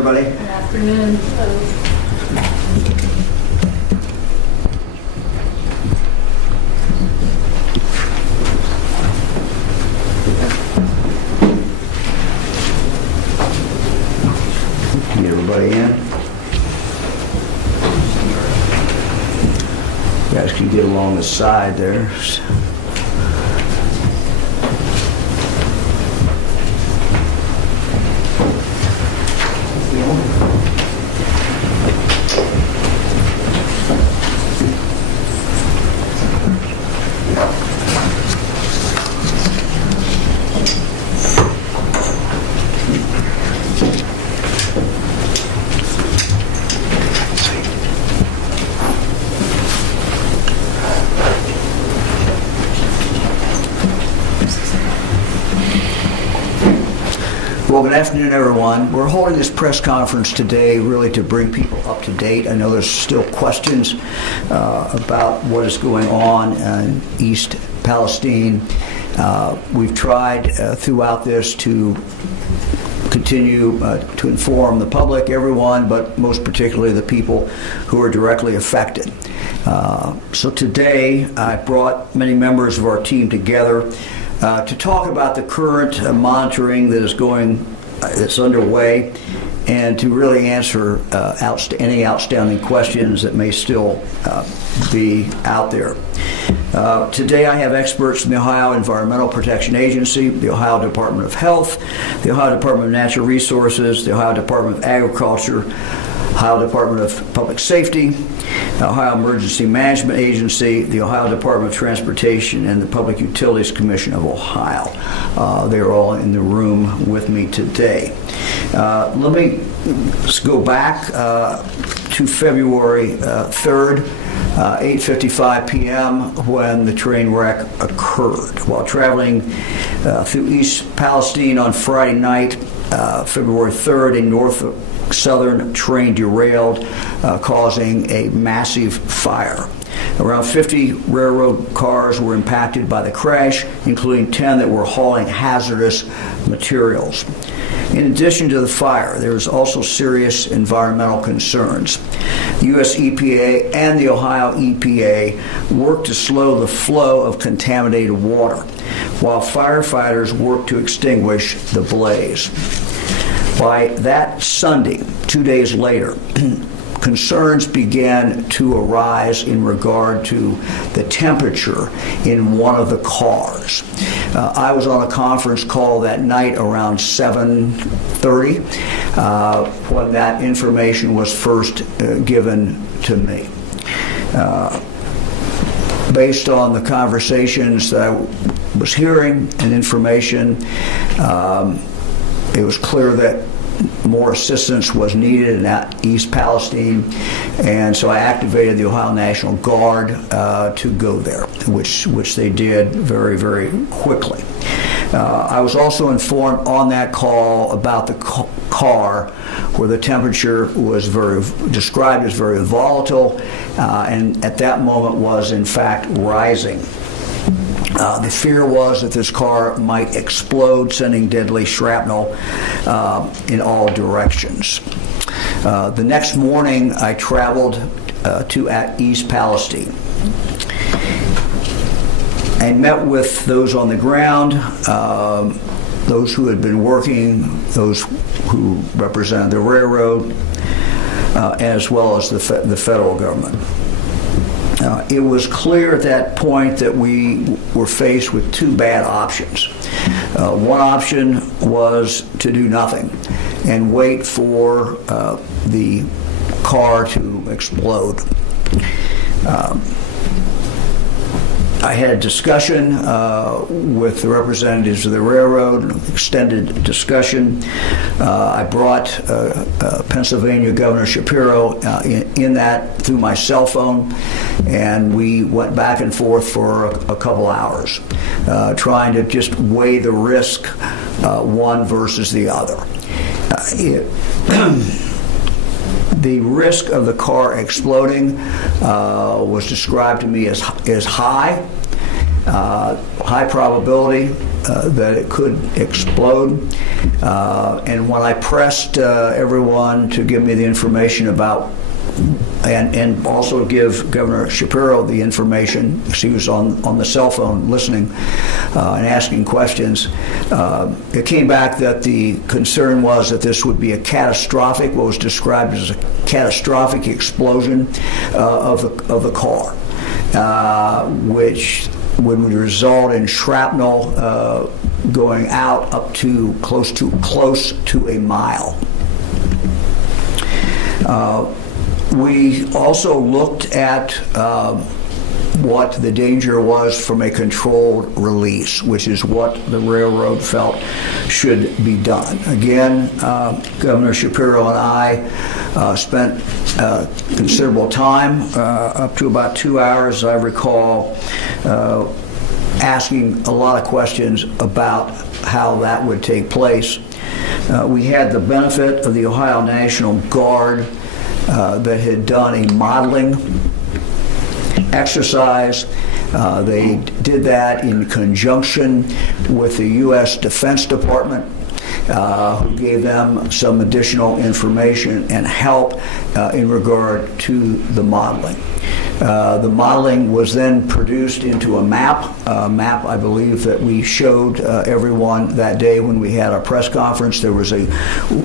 Everybody. Good afternoon. Get everybody in. You guys can get along the side there. Well, good afternoon, everyone. We're holding this press conference today really to bring people up to date. I know there's still questions about what is going on in East Palestine. We've tried throughout this to continue to inform the public, everyone, but most particularly the people who are directly affected. So today, I brought many members of our team together to talk about the current monitoring that's underway, and to really answer any outstanding questions that may still be out there. Today I have experts from the Ohio Environmental Protection Agency, the Ohio Department of Health, the Ohio Department of Natural Resources, the Ohio Department of Agriculture, Ohio Department of Public Safety, the Ohio Emergency Management Agency, the Ohio Department of Transportation, and the Public Utilities Commission of Ohio. They're all in the room with me today. Let me just go back to February 3rd, 8:55 p.m. when the train wreck occurred. While traveling through East Palestine on Friday night, February 3rd, a north-southern train derailed, causing a massive fire. Around 50 railroad cars were impacted by the crash, including 10 that were hauling hazardous materials. In addition to the fire, there was also serious environmental concerns. The U.S. EPA and the Ohio EPA worked to slow the flow of contaminated water, while firefighters worked to extinguish the blaze. By that Sunday, 2 days later, concerns began to arise in regard to the temperature in one of the cars. I was on a conference call that night around 7:30 when that information was first given to me. Based on the conversations that I was hearing and information, it was clear that more assistance was needed in East Palestine, and so I activated the Ohio National Guard to go there, which they did very, very quickly. I was also informed on that call about the car where the temperature was described as very volatile, and at that moment was in fact rising. The fear was that this car might explode, sending deadly shrapnel in all directions. The next morning, I traveled to East Palestine. I met with those on the ground, those who had been working, those who represented the railroad, as well as the federal government. It was clear at that point that we were faced with two bad options. One option was to do nothing and wait for the car to explode. I had a discussion with the representatives of the railroad, an extended discussion. I brought Pennsylvania Governor Shapiro in that through my cell phone, and we went back and forth for a couple hours, trying to just weigh the risk, one versus the other. The risk of the car exploding was described to me as high. high probability that it could explode. And when I pressed everyone to give me the information about, and also give Governor Shapiro the information, because he was on the cell phone listening and asking questions, it came back that the concern was that this would be a catastrophic, what was described as a catastrophic explosion of the car, which would result in shrapnel going out up to close to a mile. We also looked at what the danger was from a controlled release, which is what the railroad felt should be done. Again, Governor Shapiro and I spent considerable time, up to about 2 hours, I recall, asking a lot of questions about how that would take place. We had the benefit of the Ohio National Guard that had done a modeling exercise. They did that in conjunction with the U.S. Defense Department, who gave them some additional information and help in regard to the modeling. The modeling was then produced into a map I believe that we showed everyone that day when we had our press conference. There was a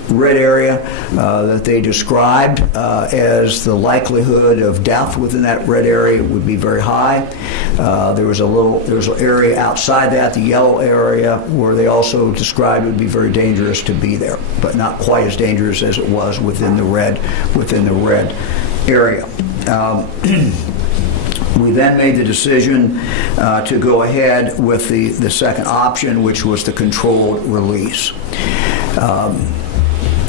red area that they described as the likelihood of death within that red area would be very high. There was an area outside that, the yellow area, where they also described it would be very dangerous to be there, but not quite as dangerous as it was within the red area. We then made the decision to go ahead with the second option, which was the controlled release.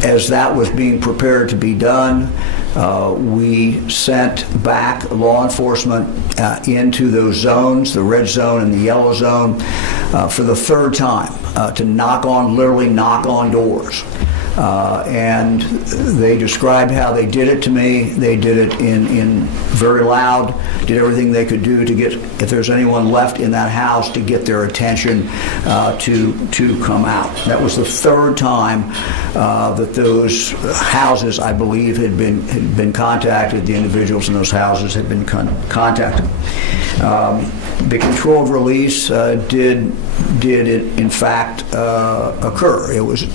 As that was being prepared to be done, we sent back law enforcement into those zones, the red zone and the yellow zone, for the third time to literally knock on doors. And they described how they did it to me. They did it in very loud, did everything they could do to get, if there's anyone left in that house, to get their attention to come out. That was the third time that those houses, I believe, had been contacted. The individuals in those houses had been contacted. The controlled release did in fact occur. It was,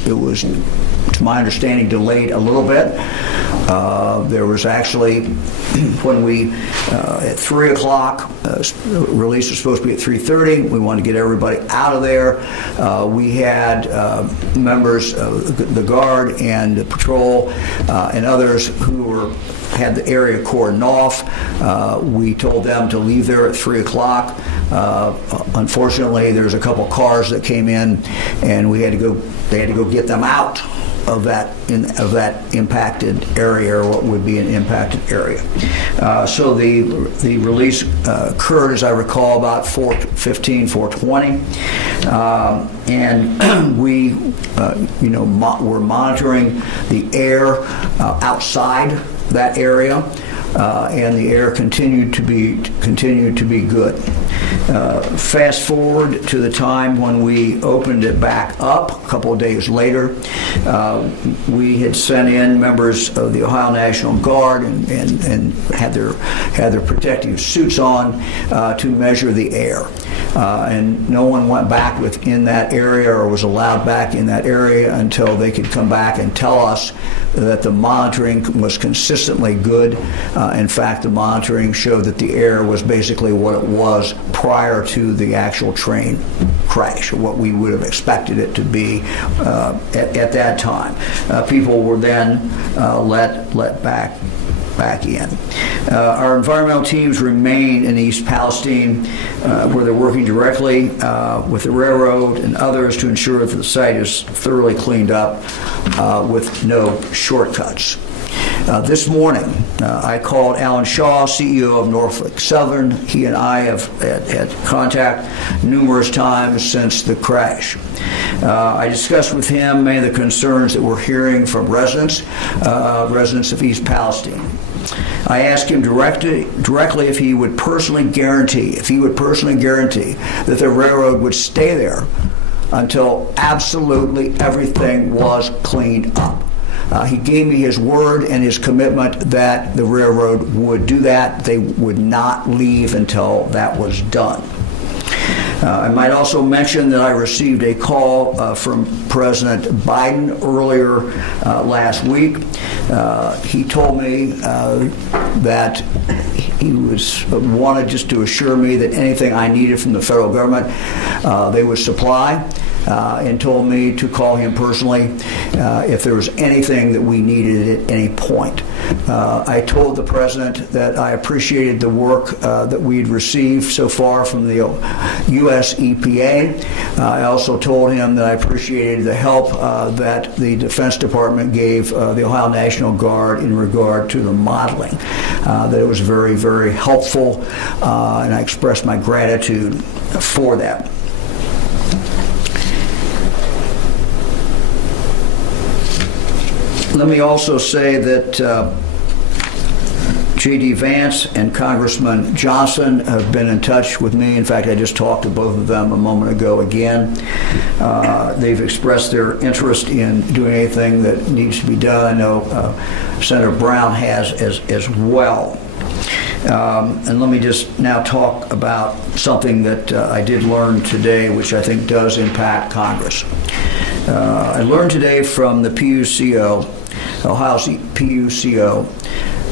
to my understanding, delayed a little bit. There was actually, when we, at 3 o'clock, release was supposed to be at 3:30. We wanted to get everybody out of there. We had members of the Guard and the patrol and others who had the area cordoned off. We told them to leave there at 3 o'clock. Unfortunately, there's a couple cars that came in, and they had to go get them out of that impacted area, or what would be an impacted area. So the release occurred, as I recall, about 4:15, 4:20, and we were monitoring the air outside that area, and the air continued to be good. Fast forward to the time when we opened it back up a couple of days later. We had sent in members of the Ohio National Guard and had their protective suits on to measure the air. And no one went back within that area or was allowed back in that area until they could come back and tell us that the monitoring was consistently good. In fact, the monitoring showed that the air was basically what it was prior to the actual train crash, or what we would have expected it to be at that time. People were then let back in. Our environmental teams remain in East Palestine, where they're working directly with the railroad and others to ensure that the site is thoroughly cleaned up with no shortcuts. This morning, I called Alan Shaw, CEO of Norfolk Southern. He and I have had contact numerous times since the crash. I discussed with him many of the concerns that we're hearing from residents of East Palestine. I asked him directly if he would personally guarantee that the railroad would stay there until absolutely everything was cleaned up. He gave me his word and his commitment that the railroad would do that. They would not leave until that was done. I might also mention that I received a call from President Biden earlier last week. He told me that he wanted just to assure me that anything I needed from the federal government, they would supply, and told me to call him personally if there was anything that we needed at any point. I told the president that I appreciated the work that we'd received so far from the U.S. EPA. I also told him that I appreciated the help that the Defense Department gave the Ohio National Guard in regard to the modeling, that it was very, very helpful, and I expressed my gratitude for that. Let me also say that J.D. Vance and Congressman Johnson have been in touch with me. In fact, I just talked to both of them a moment ago again. They've expressed their interest in doing anything that needs to be done. I know Senator Brown has as well. And let me just now talk about something that I did learn today, which I think does impact Congress. I learned today from the PUCO, Ohio's PUCO,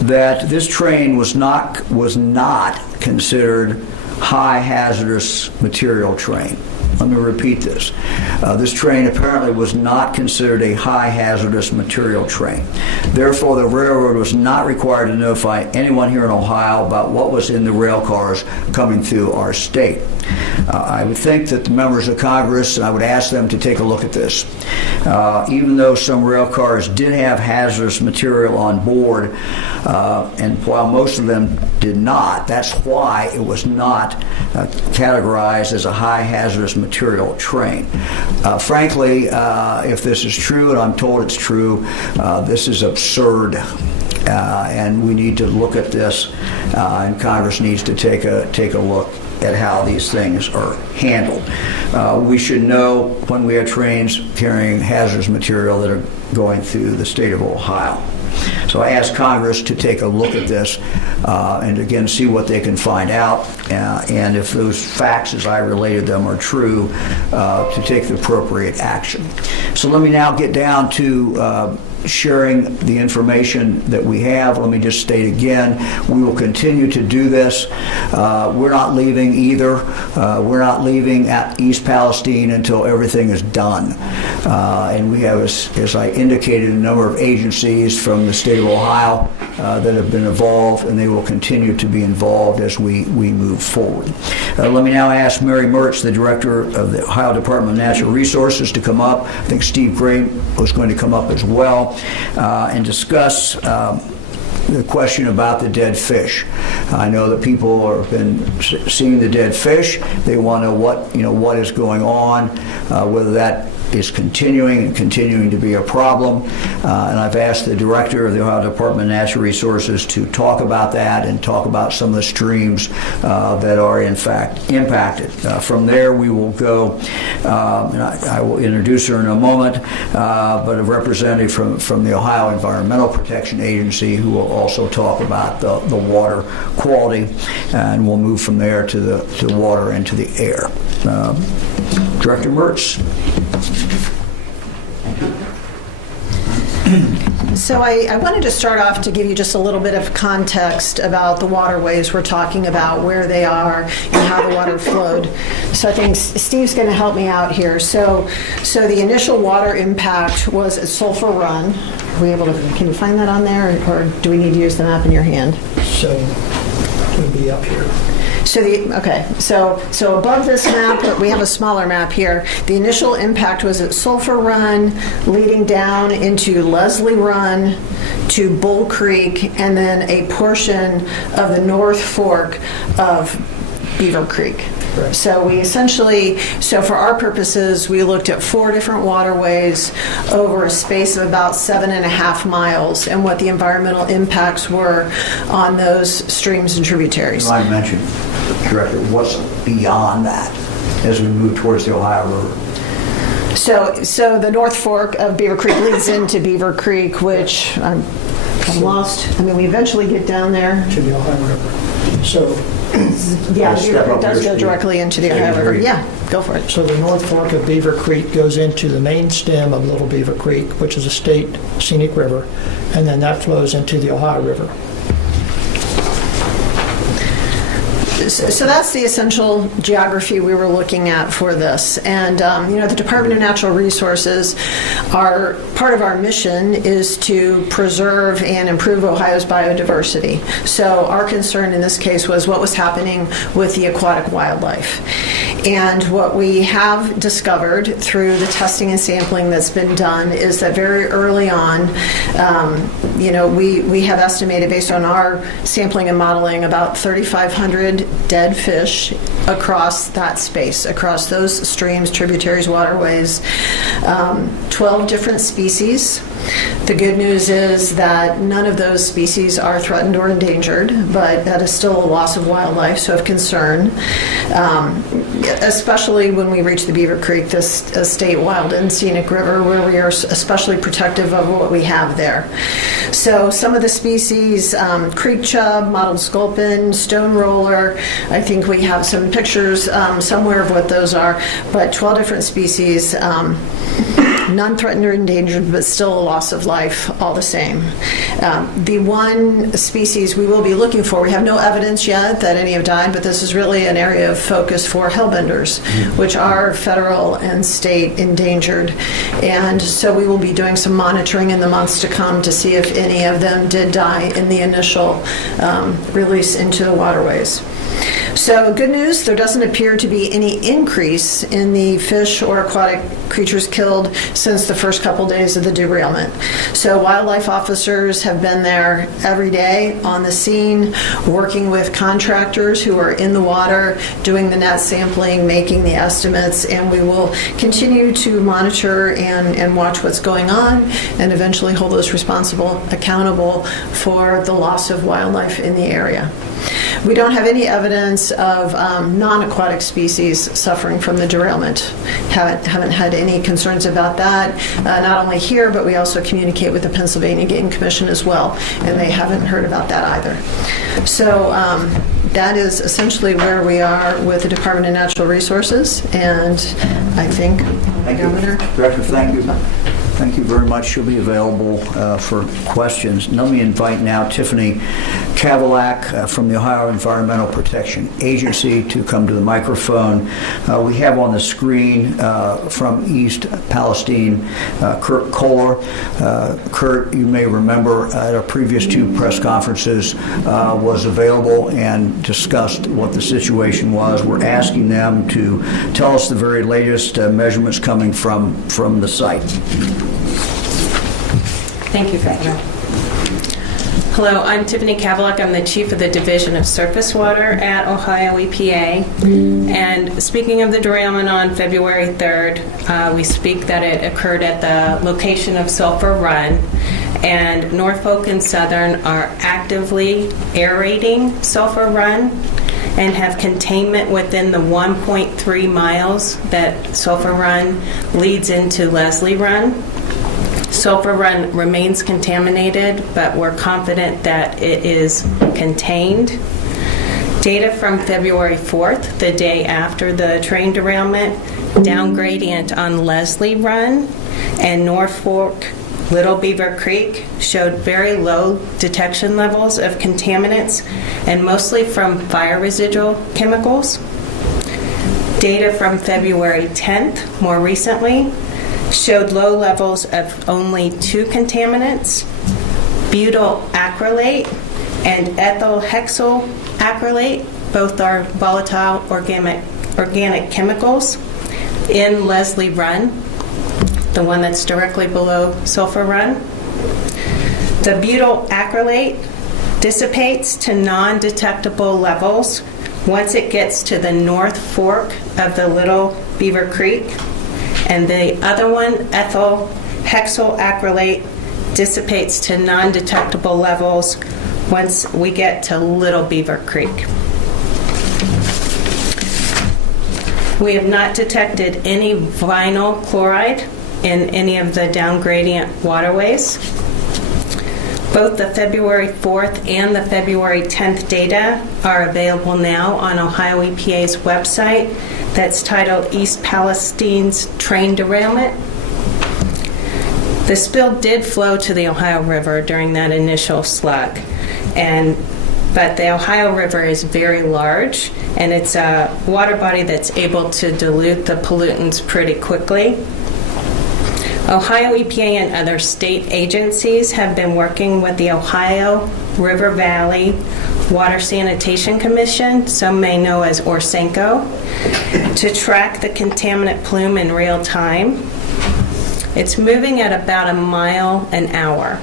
that this train was not considered high hazardous material train. Let me repeat this. This train apparently was not considered a high hazardous material train. Therefore, the railroad was not required to notify anyone here in Ohio about what was in the rail cars coming through our state. I would think that the members of Congress, and I would ask them to take a look at this. Even though some rail cars did have hazardous material on board, and while most of them did not, that's why it was not categorized as a high hazardous material train. Frankly, if this is true, and I'm told it's true, this is absurd. And we need to look at this, and Congress needs to take a look at how these things are handled. We should know when we have trains carrying hazardous material that are going through the state of Ohio. So I ask Congress to take a look at this and again see what they can find out, and if those facts as I related them are true, to take the appropriate action. So let me now get down to sharing the information that we have. Let me just state again, we will continue to do this. We're not leaving either. We're not leaving at East Palestine until everything is done. And we have, as I indicated, a number of agencies from the state of Ohio that have been involved, and they will continue to be involved as we move forward. Let me now ask Mary Mertz, the director of the Ohio Department of Natural Resources, to come up. I think Steve Gray was going to come up as well, and discuss the question about the dead fish. I know that people have been seeing the dead fish. They want to know what is going on, whether that is continuing to be a problem. And I've asked the director of the Ohio Department of Natural Resources to talk about that and talk about some of the streams that are in fact impacted. From there we will go, and I will introduce her in a moment, but a representative from the Ohio Environmental Protection Agency who will also talk about the water quality, and we'll move from there to the water and to the air. Director Mertz. So I wanted to start off to give you just a little bit of context about the waterways we're talking about, where they are, and how the water flowed. So I think Steve's going to help me out here. So the initial water impact was at Sulphur Run. Are we able to? Can you find that on there, or do we need to use the map in your hand? So it'll be up here. So above this map, we have a smaller map here. The initial impact was at Sulphur Run, leading down into Leslie Run, to Bull Creek, and then a portion of the North Fork of Beaver Creek. Right. So we essentially, so for our purposes, we looked at 4 different waterways over a space of about 7.5 miles and what the environmental impacts were on those streams and tributaries. I mentioned, Director, what's beyond that as we move towards the Ohio River? So the North Fork of Beaver Creek leads into Beaver Creek, which I'm lost. I mean, we eventually get down there. To the Ohio River. So, Yeah, Step Beaver Creek up does your go speed. directly into the Stay Ohio River. very- Yeah, go for it. so the North Fork of Beaver Creek goes into the main stem of Little Beaver Creek, which is a state scenic river, and then that flows into the Ohio River. So that's the essential geography we were looking at for this. And, the Department of Natural Resources, part of our mission is to preserve and improve Ohio's biodiversity. So our concern in this case was what was happening with the aquatic wildlife. And what we have discovered through the testing and sampling that's been done is that very early on, we have estimated based on our sampling and modeling about 3,500 dead fish across that space, across those streams, tributaries, waterways, 12 different species. The good news is that none of those species are threatened or endangered, but that is still a loss of wildlife, so of concern, especially when we reach the Beaver Creek, this state wild and scenic river, where we are especially protective of what we have there. So some of the species, creek chub, mottled sculpin, stone roller, I think we have some pictures somewhere of what those are, but 12 different species, none threatened or endangered, but still a loss of life all the same. The one species we will be looking for, we have no evidence yet that any have died, but this is really an area of focus for hellbenders, which are federal and state endangered. And so we will be doing some monitoring in the months to come to see if any of them did die in the initial release into the waterways. So good news, there doesn't appear to be any increase in the fish or aquatic creatures killed since the first couple days of the derailment. So wildlife officers have been there every day on the scene, working with contractors who are in the water, doing the net sampling, making the estimates, and we will continue to monitor and watch what's going on and eventually hold those responsible accountable for the loss of wildlife in the area. We don't have any evidence of non-aquatic species suffering from the derailment. Haven't had any concerns about that, not only here, but we also communicate with the Pennsylvania Game Commission as well, and they haven't heard about that either. So that is essentially where we are with the Department of Natural Resources, and I think, Thank you. Governor. Director, thank you. Thank you very much. She'll be available for questions. Let me invite now Tiffany Kavalak from the Ohio Environmental Protection Agency to come to the microphone. We have on the screen from East Palestine, Kurt Kohler. Kurt, you may remember at our previous 2 press conferences, was available and discussed what the situation was. We're asking them to tell us the very latest measurements coming from the site. Thank you, Governor. Hello, I'm Tiffany Kavalak. I'm the Chief of the Division of Surface Water at Ohio EPA. And speaking of the derailment on February 3rd, we speak that it occurred at the location of Sulphur Run. And Norfolk and Southern are actively aerating Sulphur Run and have containment within the 1.3 miles that Sulphur Run leads into Leslie Run. Sulphur Run remains contaminated, but we're confident that it is contained. Data from February 4th, the day after the train derailment, down gradient on Leslie Run and Norfolk Little Beaver Creek showed very low detection levels of contaminants and mostly from fire residual chemicals. Data from February 10th, more recently, showed low levels of only 2 contaminants, butyl acrylate and ethyl hexyl acrylate. Both are volatile organic chemicals in Leslie Run, the one that's directly below Sulphur Run. The butyl acrylate dissipates to non-detectable levels once it gets to the North Fork of the Little Beaver Creek, and the other one, ethyl hexyl acrylate, dissipates to non-detectable levels once we get to Little Beaver Creek. We have not detected any vinyl chloride in any of the down gradient waterways. Both the February 4th and the February 10th data are available now on Ohio EPA's website that's titled East Palestine's Train Derailment. The spill did flow to the Ohio River during that initial slug, but the Ohio River is very large, and it's a water body that's able to dilute the pollutants pretty quickly. Ohio EPA and other state agencies have been working with the Ohio River Valley Water Sanitation Commission, some may know as ORSANCO, to track the contaminant plume in real time. It's moving at about a mile an hour.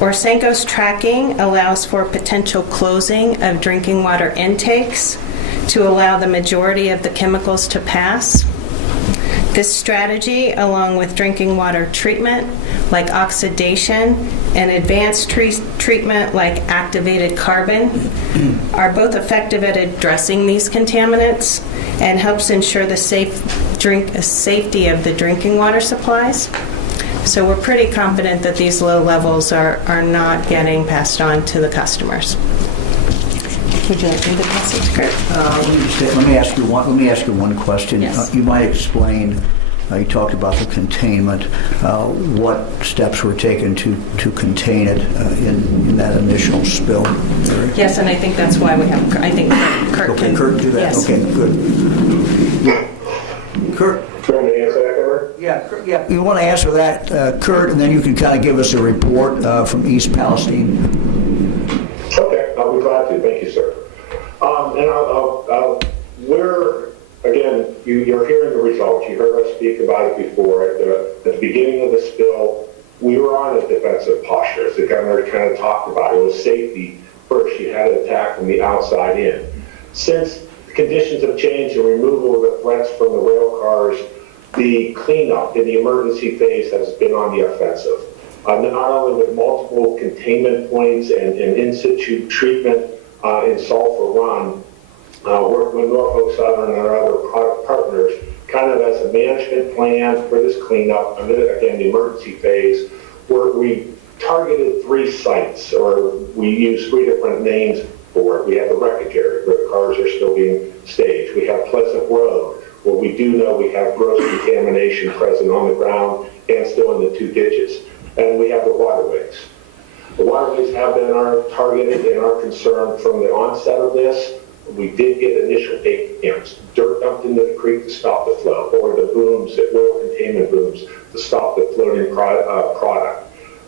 ORSANCO's tracking allows for potential closing of drinking water intakes to allow the majority of the chemicals to pass. This strategy, along with drinking water treatment like oxidation and advanced treatment like activated carbon, are both effective at addressing these contaminants and helps ensure the safety of the drinking water supplies. So we're pretty confident that these low levels are not getting passed on to the customers. Would you like me to pass it to Kurt? Let me ask you one question. Yes. You might explain. You talked about the containment. What steps were taken to contain it in that initial spill? Yes, and I think that's why we have. I think Kurt Okay, can. Kurt, do that. Yes. Okay, good. Kurt. Do you want me to answer that, Kurt? Yeah, Kurt, yeah. You want to answer that, Kurt, and then you can kind of give us a report from East Palestine. Okay, I'll be glad to. Thank you, sir. Again, you're hearing the results. You heard us speak about it before. At the beginning of the spill, we were on a defensive posture, as the governor kind of talked about. It was safety first. You had to attack from the outside in. Since the conditions have changed and removal of the threats from the rail cars, the cleanup in the emergency phase has been on the offensive. Not only with multiple containment points and in-situ treatment in Sulphur Run, working with Norfolk Southern and our other partners, kind of as a management plan for this cleanup, and then again, the emergency phase, where we targeted 3 sites, or we used 3 different names for it. We have the wreckage area, where the cars are still being staged. We have Pleasant Road, where we do know we have gross contamination present on the ground and still in the 2 ditches. And we have the waterways. The waterways have been our targeted and our concern from the onset of this. We did get initial camps, dirt dumped into the creek to stop the flow, or the booms, the oil containment booms, to stop the floating product.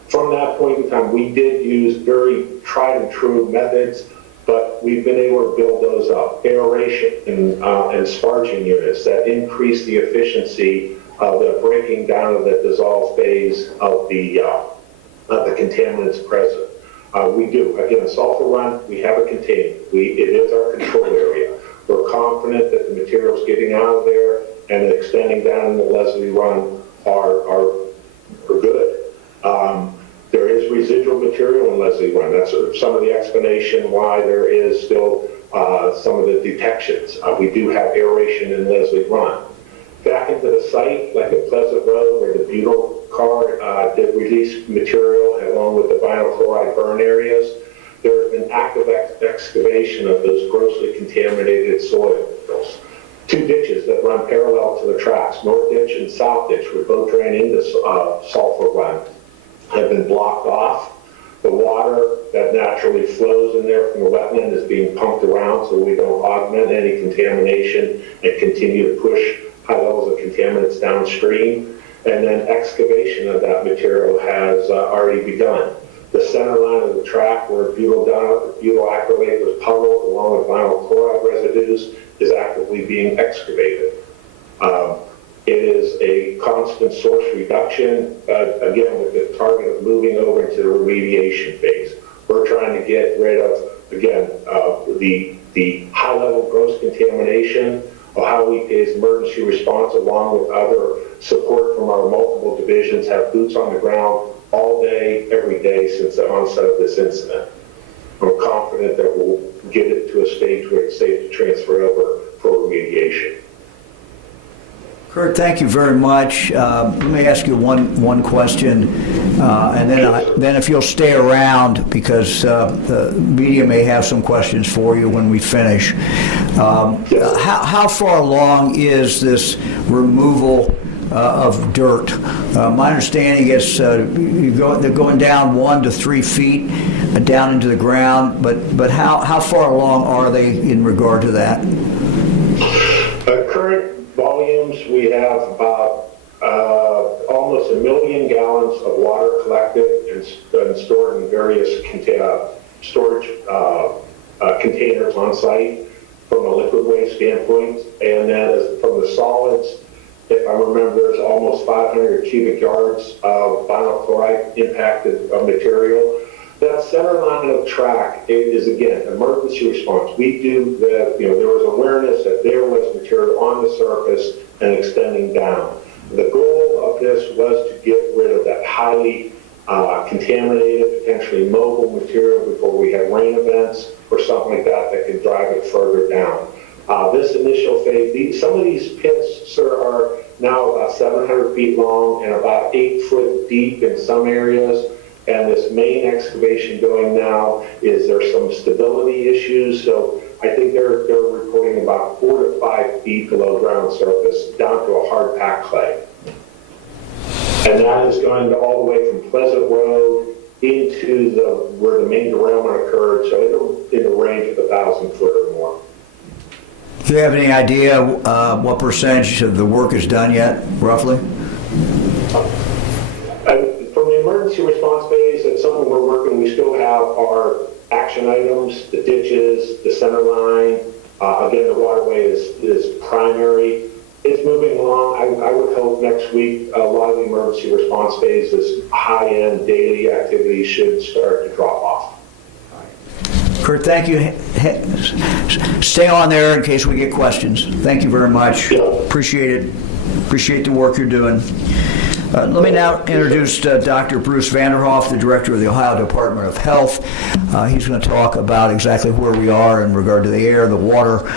From that point in time, we did use very tried and true methods, but we've been able to build those up. Aeration and sparging units that increase the efficiency of the breaking down of the dissolved phase of the contaminants present. We do. Again, Sulphur Run, we have a containment. It is our control area. We're confident that the materials getting out of there and extending down in the Leslie Run are good. There is residual material in Leslie Run. That's some of the explanation why there is still some of the detections. We do have aeration in Leslie Run. Back into the site, like at Pleasant Road, where the butyl car did release material along with the vinyl chloride burn areas, there has been active excavation of those grossly contaminated soils. 2 ditches that run parallel to the tracks, North Ditch and South Ditch, which both drain into Sulphur Run, have been blocked off. The water that naturally flows in there from the wetland is being pumped around so we don't augment any contamination and continue to push high levels of contaminants downstream. And then excavation of that material has already begun. The center line of the track where butyl acrylate was puddled along with vinyl chloride residues is actively being excavated. It is a constant source reduction, again, with the target of moving over into the remediation phase. We're trying to get rid of, again, the high-level gross contamination. Ohio EPA's emergency response, along with other support from our multiple divisions, have boots on the ground all day, every day since the onset of this incident. I'm confident that we'll get it to a stage where it's safe to transfer over for remediation. Kurt, thank you very much. Let me ask you one question, and then if you'll stay around, because the media may have some questions for you when we finish. How far along is this removal of dirt? My understanding is they're going down 1 to 3 feet down into the ground, but how far along are they in regard to that? Current volumes, we have about almost 1 million gallons of water collected and stored in various storage containers on site from a liquid waste standpoint. And then from the solids, if I remember, there's almost 500 cubic yards of vinyl chloride impacted material. That center line of track is, again, emergency response. We do the, there was awareness that there was material on the surface and extending down. The goal of this was to get rid of that highly contaminated, potentially mobile material before we had rain events or something like that that could drive it further down. This initial phase, some of these pits, sir, are now about 700 feet long and about 8 foot deep in some areas. And this main excavation going now there's some stability issues. So I think they're reporting about 4 to 5 feet below ground surface down to a hard packed clay. And that is going to all the way from Pleasant Road into where the main derailment occurred. So in the range of 1,000 foot or more. Do you have any idea what percentage of the work is done yet, roughly? From the emergency response phase, that's something we're working. We still have our action items, the ditches, the center line. Again, the waterway is primary. It's moving along. I would hope next week a lot of the emergency response phases, high-end daily activities should start to drop off. Kurt, thank you. Stay on there in case we get questions. Thank you very much. Yeah. Appreciate it. Appreciate the work you're doing. Let me now introduce Dr. Bruce Vanderhoff, the Director of the Ohio Department of Health. He's going to talk about exactly where we are in regard to the air, the water,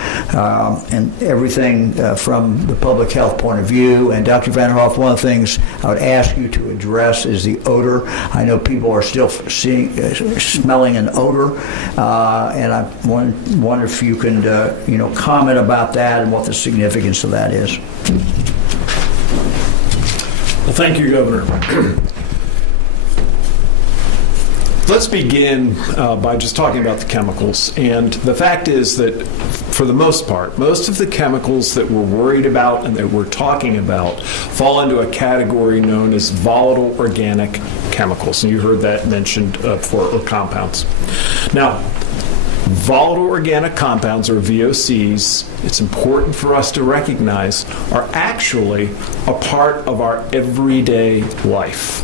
and everything from the public health point of view. And Dr. Vanderhoff, one of the things I would ask you to address is the odor. I know people are still smelling an odor, and I wonder if you can comment about that and what the significance of that is. Well, thank you, Governor. Let's begin by just talking about the chemicals. And the fact is that, for the most part, most of the chemicals that we're worried about and that we're talking about fall into a category known as volatile organic chemicals. And you heard that mentioned for compounds. Now, volatile organic compounds, or VOCs, it's important for us to recognize, are actually a part of our everyday life.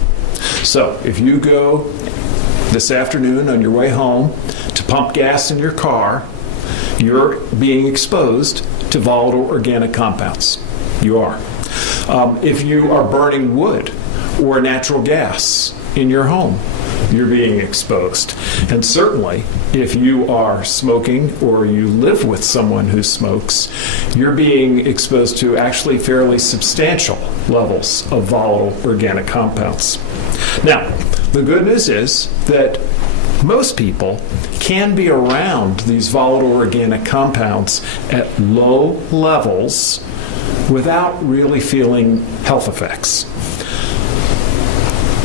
So if you go this afternoon on your way home to pump gas in your car, you're being exposed to volatile organic compounds. You are. If you are burning wood or natural gas in your home, you're being exposed. And certainly, if you are smoking or you live with someone who smokes, you're being exposed to actually fairly substantial levels of volatile organic compounds. Now, the good news is that most people can be around these volatile organic compounds at low levels without really feeling health effects.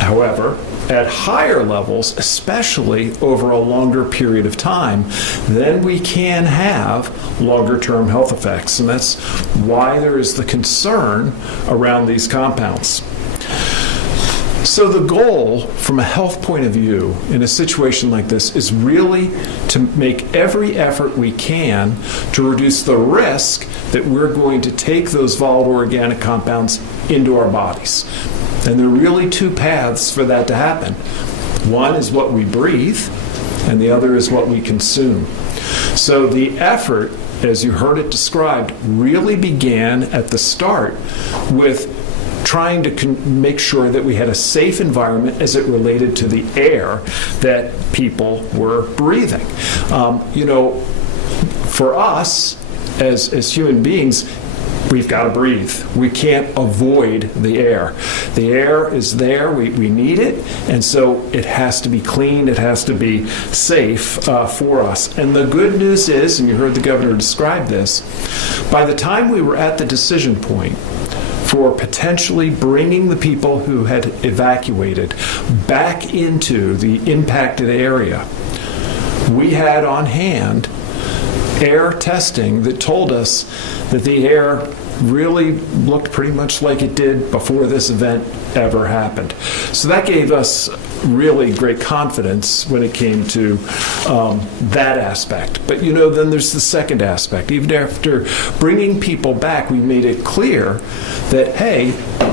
However, at higher levels, especially over a longer period of time, then we can have longer-term health effects. And that's why there is the concern around these compounds. So the goal, from a health point of view, in a situation like this, is really to make every effort we can to reduce the risk that we're going to take those volatile organic compounds into our bodies. And there are really two paths for that to happen. One is what we breathe, and the other is what we consume. So the effort, as you heard it described, really began at the start with trying to make sure that we had a safe environment as it related to the air that people were breathing. For us, as human beings, we've got to breathe. We can't avoid the air. The air is there. We need it. And so it has to be clean. It has to be safe for us. And the good news is, and you heard the governor describe this, by the time we were at the decision point for potentially bringing the people who had evacuated back into the impacted area, we had on hand air testing that told us that the air really looked pretty much like it did before this event ever happened. So that gave us really great confidence when it came to that aspect. But then there's the second aspect. Even after bringing people back, we made it clear that, hey,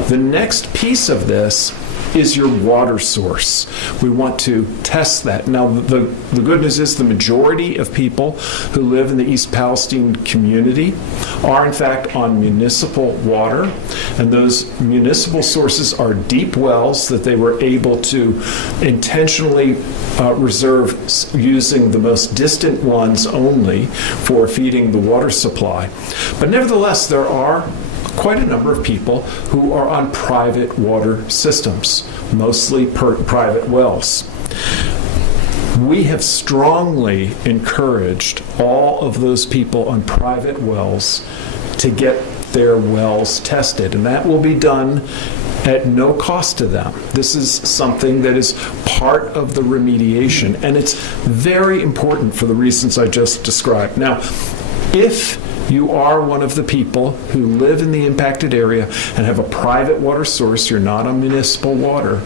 the next piece of this is your water source. We want to test that. Now, the good news is the majority of people who live in the East Palestine community are, in fact, on municipal water. And those municipal sources are deep wells that they were able to intentionally reserve using the most distant ones only for feeding the water supply. But nevertheless, there are quite a number of people who are on private water systems, mostly private wells. We have strongly encouraged all of those people on private wells to get their wells tested, and that will be done at no cost to them. This is something that is part of the remediation, and it's very important for the reasons I just described. Now, if you are one of the people who live in the impacted area and have a private water source, you're not on municipal water,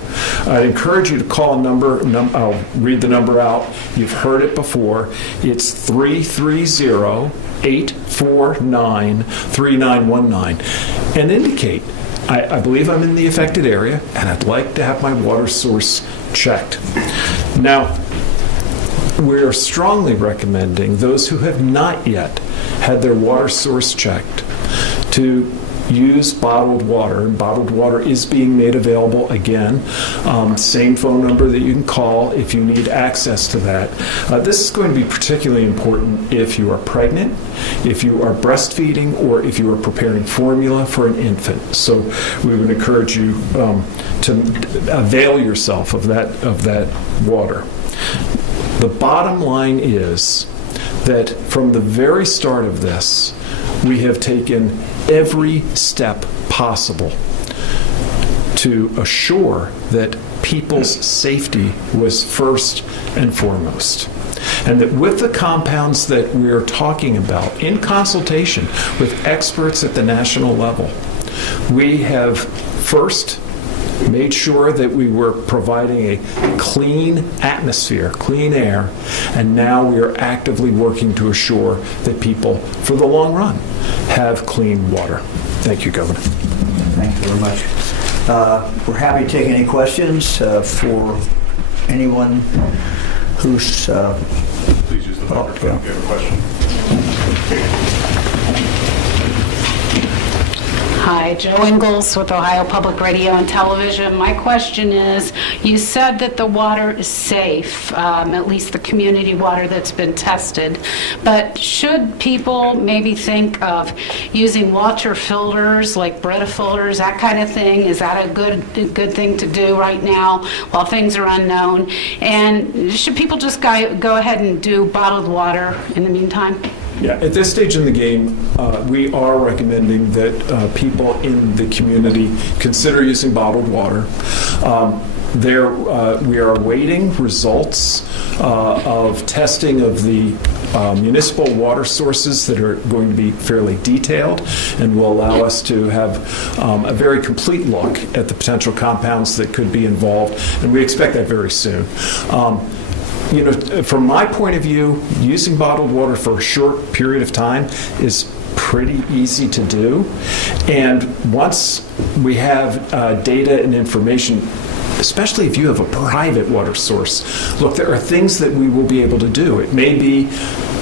I'd encourage you to call a number. I'll read the number out. You've heard it before. It's 330-849-3919. And indicate, I believe I'm in the affected area and I'd like to have my water source checked. Now, we're strongly recommending those who have not yet had their water source checked to use bottled water. And bottled water is being made available again. Same phone number that you can call if you need access to that. This is going to be particularly important if you are pregnant, if you are breastfeeding, or if you are preparing formula for an infant. So we would encourage you to avail yourself of that water. The bottom line is that from the very start of this, we have taken every step possible to assure that people's safety was first and foremost. And that with the compounds that we're talking about, in consultation with experts at the national level, we have first made sure that we were providing a clean atmosphere, clean air, and now we are actively working to assure that people, for the long run, have clean water. Thank you, Governor. Thank you very much. We're happy to take any questions for anyone who's... Please use the microphone if you have a question. Hi, Joe Ingalls with Ohio Public Radio and Television. My question is, you said that the water is safe, at least the community water that's been tested, but should people maybe think of using water filters, like Brita filters, that kind of thing? Is that a good thing to do right now while things are unknown? And should people just go ahead and do bottled water in the meantime? Yeah, at this stage in the game, we are recommending that people in the community consider using bottled water. We are awaiting results of testing of the municipal water sources that are going to be fairly detailed and will allow us to have a very complete look at the potential compounds that could be involved, and we expect that very soon. From my point of view, using bottled water for a short period of time is pretty easy to do, and once we have data and information, especially if you have a private water source, look, there are things that we will be able to do. It may be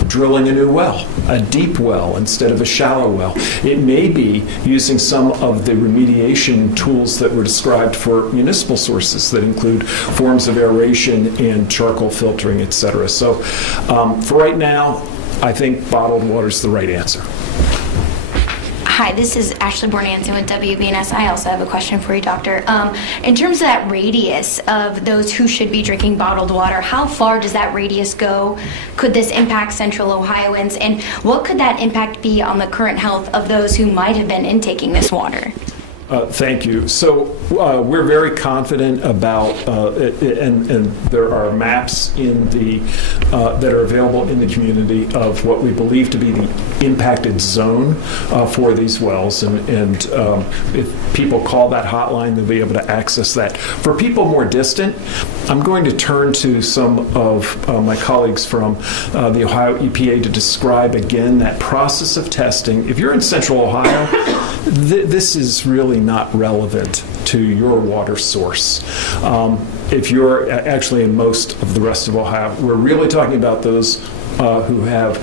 drilling a new well, a deep well instead of a shallow well. It may be using some of the remediation tools that were described for municipal sources that include forms of aeration and charcoal filtering, et cetera. So for right now, I think bottled water is the right answer. Hi, this is Ashley Bornanson with WBNS. I also have a question for you, Doctor. In terms of that radius of those who should be drinking bottled water, how far does that radius go? Could this impact Central Ohioans? And what could that impact be on the current health of those who might have been intaking this water? Thank you. So we're very confident about, and there are maps that are available in the community of what we believe to be the impacted zone for these wells. And if people call that hotline, they'll be able to access that. For people more distant, I'm going to turn to some of my colleagues from the Ohio EPA to describe again that process of testing. If you're in Central Ohio, this is really not relevant to your water source. If you're actually in most of the rest of Ohio, we're really talking about those who have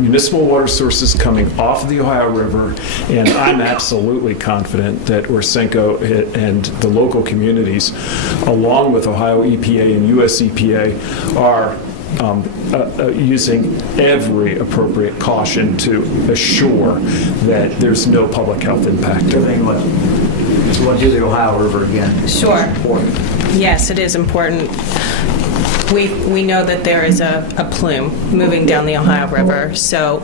municipal water sources coming off of the Ohio River, and I'm absolutely confident that Orsenco and the local communities, along with Ohio EPA and US EPA, are using every appropriate caution to assure that there's no public health impact. We'll do the Ohio River again. Sure. Important. Yes, it is important. We know that there is a plume moving down the Ohio River, so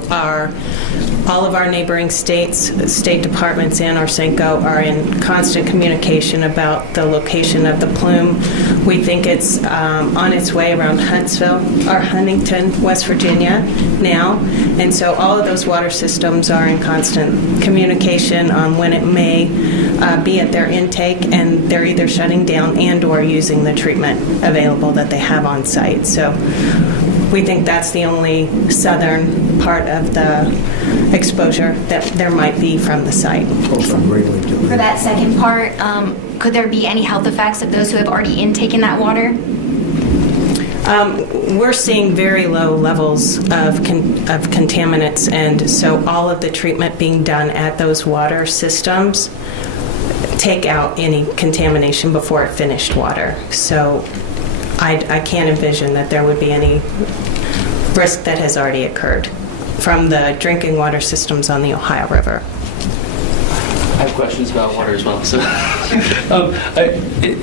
all of our neighboring states, state departments, and Orsenco are in constant communication about the location of the plume. We think it's on its way around Huntsville or Huntington, West Virginia now, and so all of those water systems are in constant communication on when it may be at their intake, and they're either shutting down and or using the treatment available that they have on site. So we think that's the only southern part of the exposure that there might be from the site. For that second part, could there be any health effects of those who have already intaken that water? We're seeing very low levels of contaminants, and so all of the treatment being done at those water systems take out any contamination before it finished water. So I can't envision that there would be any risk that has already occurred from the drinking water systems on the Ohio River. I have questions about water as well. So,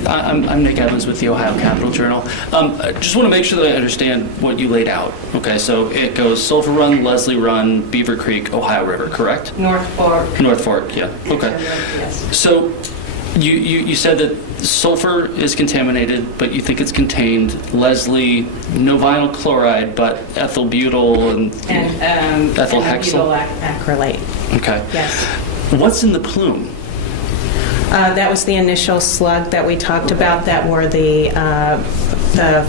I'm Nick Evans with the Ohio Capital Journal. I just want to make sure that I understand what you laid out. Okay, so it goes Sulphur Run, Leslie Run, Beaver Creek, Ohio River, correct? North Fork. North Fork, yeah. Okay. Yes. So you said that sulfur is contaminated, but you think it's contained. Leslie, no vinyl chloride, but ethyl butyl and ethyl hexyl. Acrylate. Okay. Yes. What's in the plume? That was the initial slug that we talked about. That were the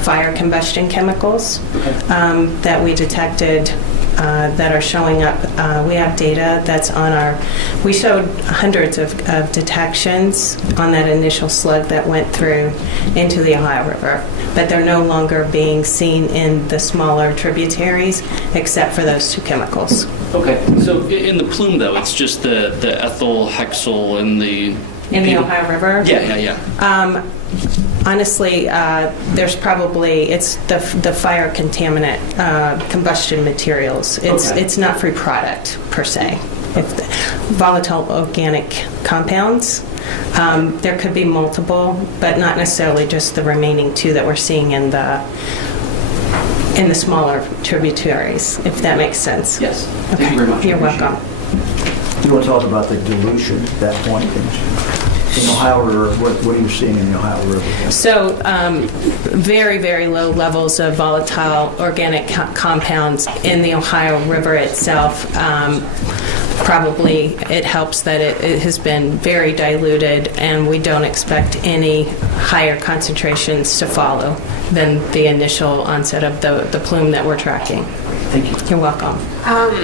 fire combustion chemicals that we detected that are showing up. We have data that's on our. We showed hundreds of detections on that initial slug that went through into the Ohio River, but they're no longer being seen in the smaller tributaries except for those two chemicals. Okay, so in the plume, though, it's just the ethyl hexyl and the... In the Ohio River? Yeah. Honestly, there's probably, it's the fire contaminant combustion materials. It's not free product, per se. Volatile organic compounds. There could be multiple, but not necessarily just the remaining two that we're seeing in the smaller tributaries, if that makes sense. Yes. Okay. Thank you very much. You're welcome. You want to talk about the dilution at that point? In Ohio River, what are you seeing in the Ohio River? So, very, very low levels of volatile organic compounds in the Ohio River itself. Probably it helps that it has been very diluted, and we don't expect any higher concentrations to follow than the initial onset of the plume that we're tracking. Thank you. You're welcome.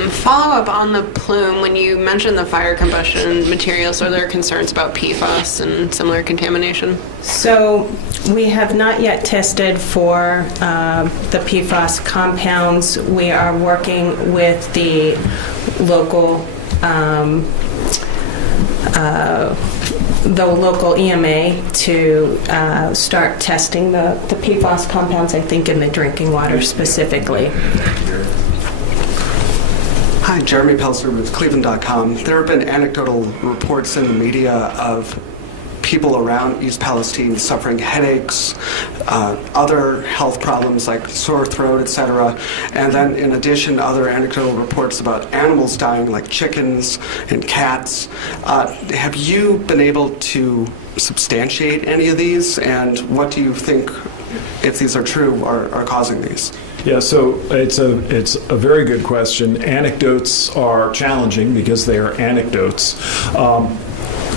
Follow up on the plume. When you mentioned the fire combustion materials, are there concerns about PFAS and similar contamination? So we have not yet tested for the PFAS compounds. We are working with the local EMA to start testing the PFAS compounds, I think, in the drinking water specifically. Hi, Jeremy Pelzer with Cleveland.com. There have been anecdotal reports in the media of people around East Palestine suffering headaches, other health problems like sore throat, etc. And then in addition, other anecdotal reports about animals dying like chickens and cats. Have you been able to substantiate any of these? And what do you think, if these are true, are causing these? Yeah, so it's a very good question. Anecdotes are challenging because they are anecdotes. A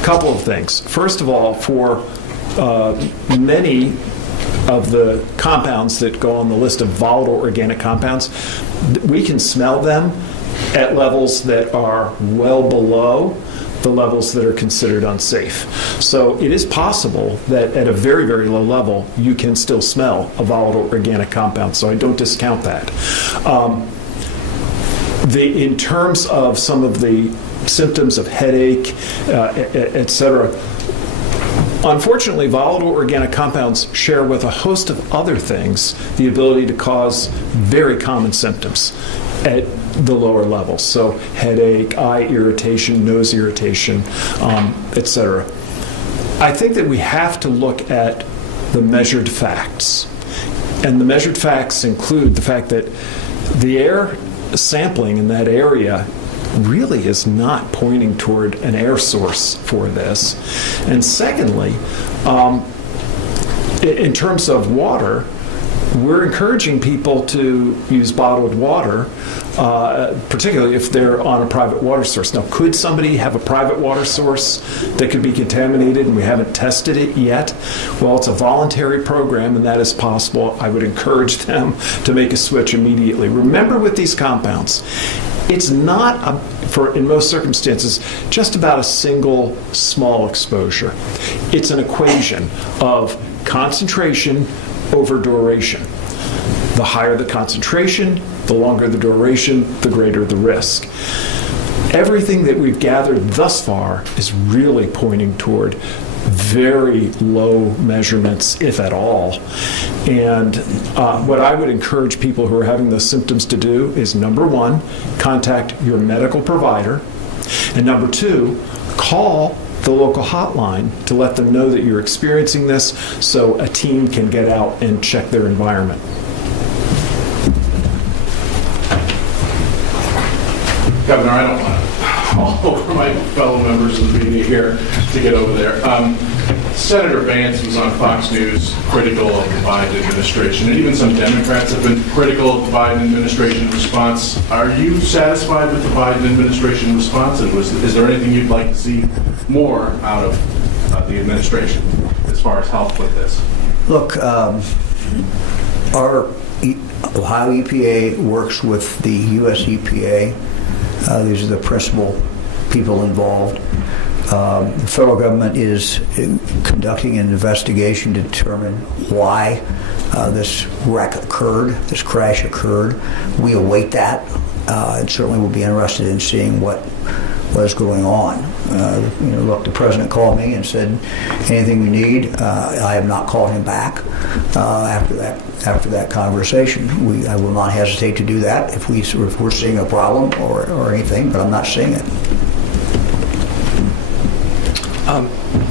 couple of things. First of all, for many of the compounds that go on the list of volatile organic compounds, we can smell them at levels that are well below the levels that are considered unsafe. So it is possible that at a very, very low level, you can still smell a volatile organic compound. So I don't discount that. In terms of some of the symptoms of headache, etc., unfortunately, volatile organic compounds share with a host of other things the ability to cause very common symptoms at the lower levels. So headache, eye irritation, nose irritation, etc. I think that we have to look at the measured facts. And the measured facts include the fact that the air sampling in that area really is not pointing toward an air source for this. And secondly, in terms of water, we're encouraging people to use bottled water, particularly if they're on a private water source. Now, could somebody have a private water source that could be contaminated and we haven't tested it yet? Well, it's a voluntary program and that is possible. I would encourage them to make a switch immediately. Remember, with these compounds, it's not, in most circumstances, just about a single small exposure. It's an equation of concentration over duration. The higher the concentration, the longer the duration, the greater the risk. Everything that we've gathered thus far is really pointing toward very low measurements, if at all. And what I would encourage people who are having those symptoms to do is, number one, contact your medical provider, and number two, call the local hotline to let them know that you're experiencing this so a team can get out and check their environment. Governor, I don't want to all over my fellow members of the media here to get over there. Senator Vance was on Fox News critical of the Biden administration, and even some Democrats have been critical of the Biden administration response. Are you satisfied with the Biden administration response, and is there anything you'd like to see more out of the administration as far as help with this? Look, our Ohio EPA works with the U.S. EPA. These are the principal people involved. The federal government is conducting an investigation to determine why this wreck occurred, this crash occurred. We await that, and certainly we'll be interested in seeing what is going on. Look, the president called me and said, anything you need. I have not called him back after that conversation. I will not hesitate to do that if we're seeing a problem or anything, but I'm not seeing it.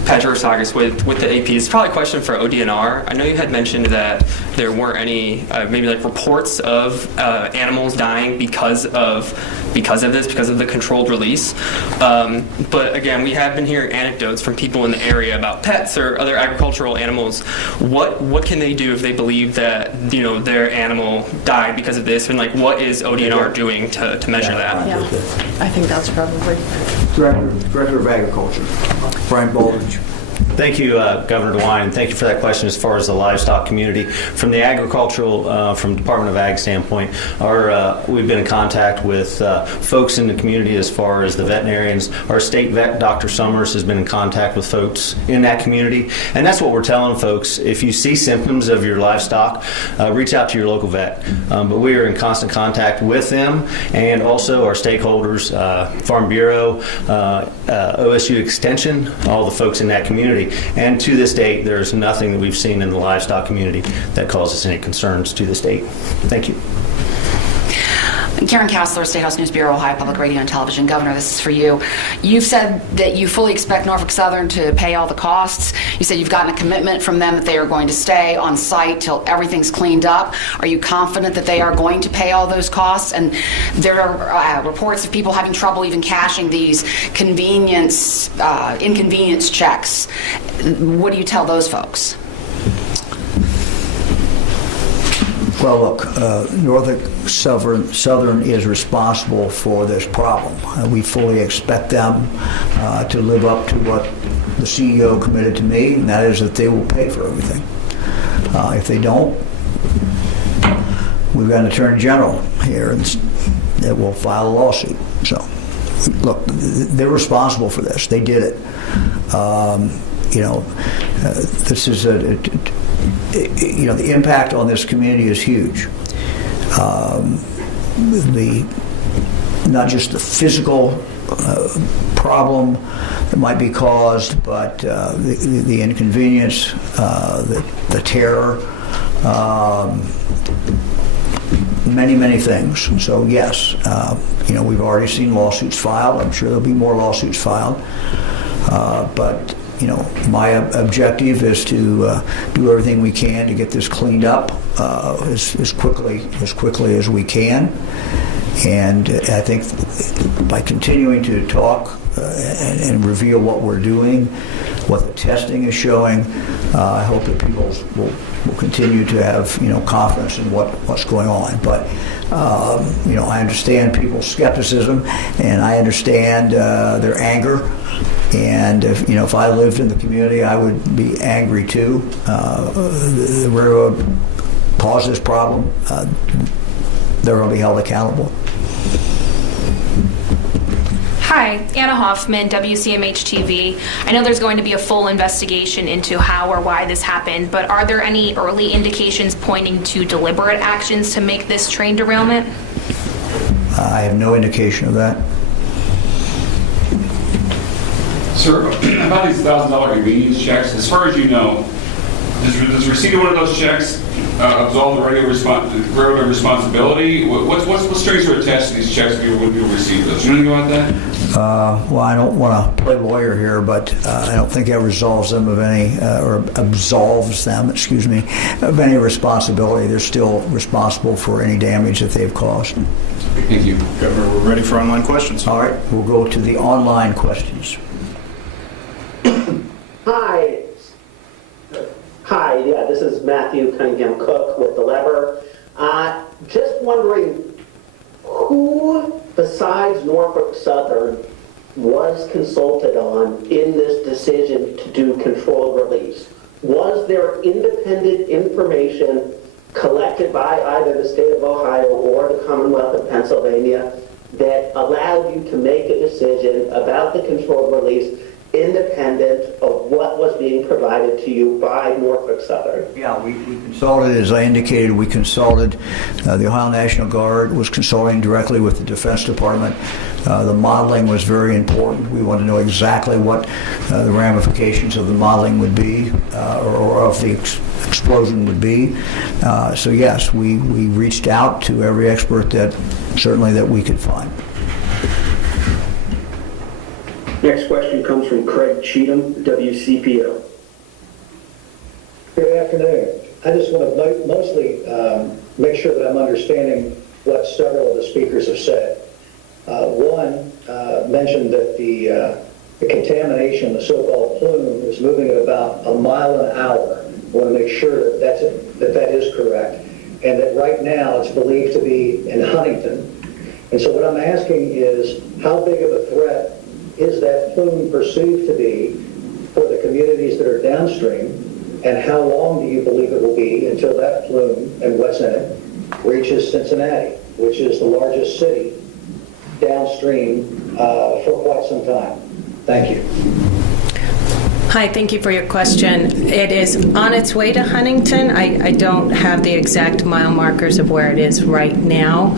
Patrick Sagas with the AP. It's probably a question for ODNR. I know you had mentioned that there weren't any maybe like reports of animals dying because of the controlled release. But again, we have been hearing anecdotes from people in the area about pets or other agricultural animals. What can they do if they believe that their animal died because of this, and like what is ODNR doing to measure that? Yeah, I think that's probably. Director of Agriculture, Brian Baldridge. Thank you, Governor DeWine. Thank you for that question as far as the livestock community. From the agricultural, from Department of Ag standpoint, we've been in contact with folks in the community as far as the veterinarians. Our state vet, Dr. Summers, has been in contact with folks in that community. And that's what we're telling folks. If you see symptoms of your livestock, reach out to your local vet. But we are in constant contact with them and also our stakeholders, Farm Bureau, OSU Extension, all the folks in that community. And to this date, there's nothing that we've seen in the livestock community that causes any concerns to this date. Thank you. Karen Kassler, State House News Bureau, Ohio Public Radio and Television. Governor, this is for you. You've said that you fully expect Norfolk Southern to pay all the costs. You said you've gotten a commitment from them that they are going to stay on site till everything's cleaned up. Are you confident that they are going to pay all those costs? And there are reports of people having trouble even cashing these inconvenience checks. What do you tell those folks? Well, look, Norfolk Southern is responsible for this problem. We fully expect them to live up to what the CEO committed to me, and that is that they will pay for everything. If they don't, we've got an attorney general here that will file a lawsuit. So, look, they're responsible for this. They did it. This is the impact on this community is huge. Not just the physical problem that might be caused, but the inconvenience, the terror, many things. So yes, we've already seen lawsuits filed. I'm sure there'll be more lawsuits filed. But my objective is to do everything we can to get this cleaned up as quickly as we can. And I think by continuing to talk and reveal what we're doing, what the testing is showing, I hope that people will continue to have confidence in what's going on. But I understand people's skepticism, and I understand their anger. And if I lived in the community, I would be angry too. The railroad caused this problem. They're going to be held accountable. Hi, Anna Hoffman, WCMH-TV. I know there's going to be a full investigation into how or why this happened, but are there any early indications pointing to deliberate actions to make this train derailment? I have no indication of that. Sir, about these $1,000 convenience checks, as far as you know, does receiving one of those checks absolve the railroad responsibility? What strings are attached to these checks when people receive those? Do you know anything about that? Well, I don't want to play lawyer here, but I don't think that resolves them of any, or absolves them, of any responsibility. They're still responsible for any damage that they've caused. Thank you. Governor, we're ready for online questions. All right, we'll go to the online questions. Hi, this is Matthew Cunningham-Cook with The Lever. Just wondering, who besides Norfolk Southern was consulted on in this decision to do controlled release? Was there independent information collected by either the state of Ohio or the Commonwealth of Pennsylvania that allowed you to make a decision about the controlled release independent of what was being provided to you by Norfolk Southern? Yeah, we consulted, as I indicated, the Ohio National Guard was consulting directly with the Defense Department. The modeling was very important. We wanted to know exactly what the ramifications of the modeling would be, or of the explosion would be. So yes, we reached out to every expert that we could find. Next question comes from Craig Cheatham, WCPO. Good afternoon. I just want to mostly make sure that I'm understanding what several of the speakers have said. One mentioned that the contamination, the so-called plume, is moving at about a mile an hour. I want to make sure that that is correct, and that right now it's believed to be in Huntington. And so what I'm asking is, how big of a threat is that plume perceived to be for the communities that are downstream, and how long do you believe it will be until that plume and what's in it reaches Cincinnati, which is the largest city downstream for quite some time? Thank you. Hi, thank you for your question. It is on its way to Huntington. I don't have the exact mile markers of where it is right now.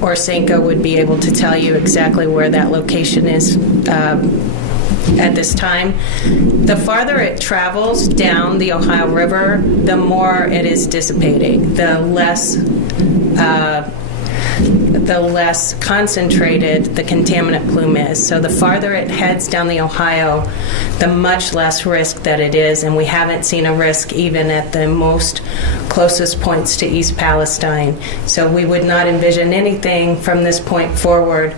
Orsenko would be able to tell you exactly where that location is at this time. The farther it travels down the Ohio River, the more it is dissipating, the less concentrated the contaminant plume is. So the farther it heads down the Ohio, the much less risk that it is, and we haven't seen a risk even at the most closest points to East Palestine. So we would not envision anything from this point forward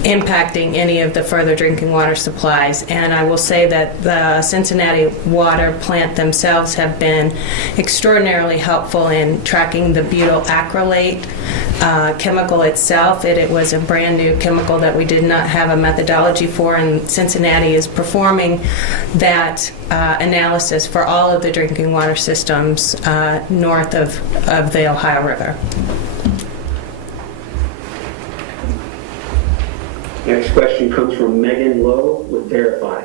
impacting any of the further drinking water supplies. And I will say that the Cincinnati water plant themselves have been extraordinarily helpful in tracking the butyl acrylate chemical itself. It was a brand new chemical that we did not have a methodology for, and Cincinnati is performing that analysis for all of the drinking water systems north of the Ohio River. Next question comes from Megan Lowe with Verify.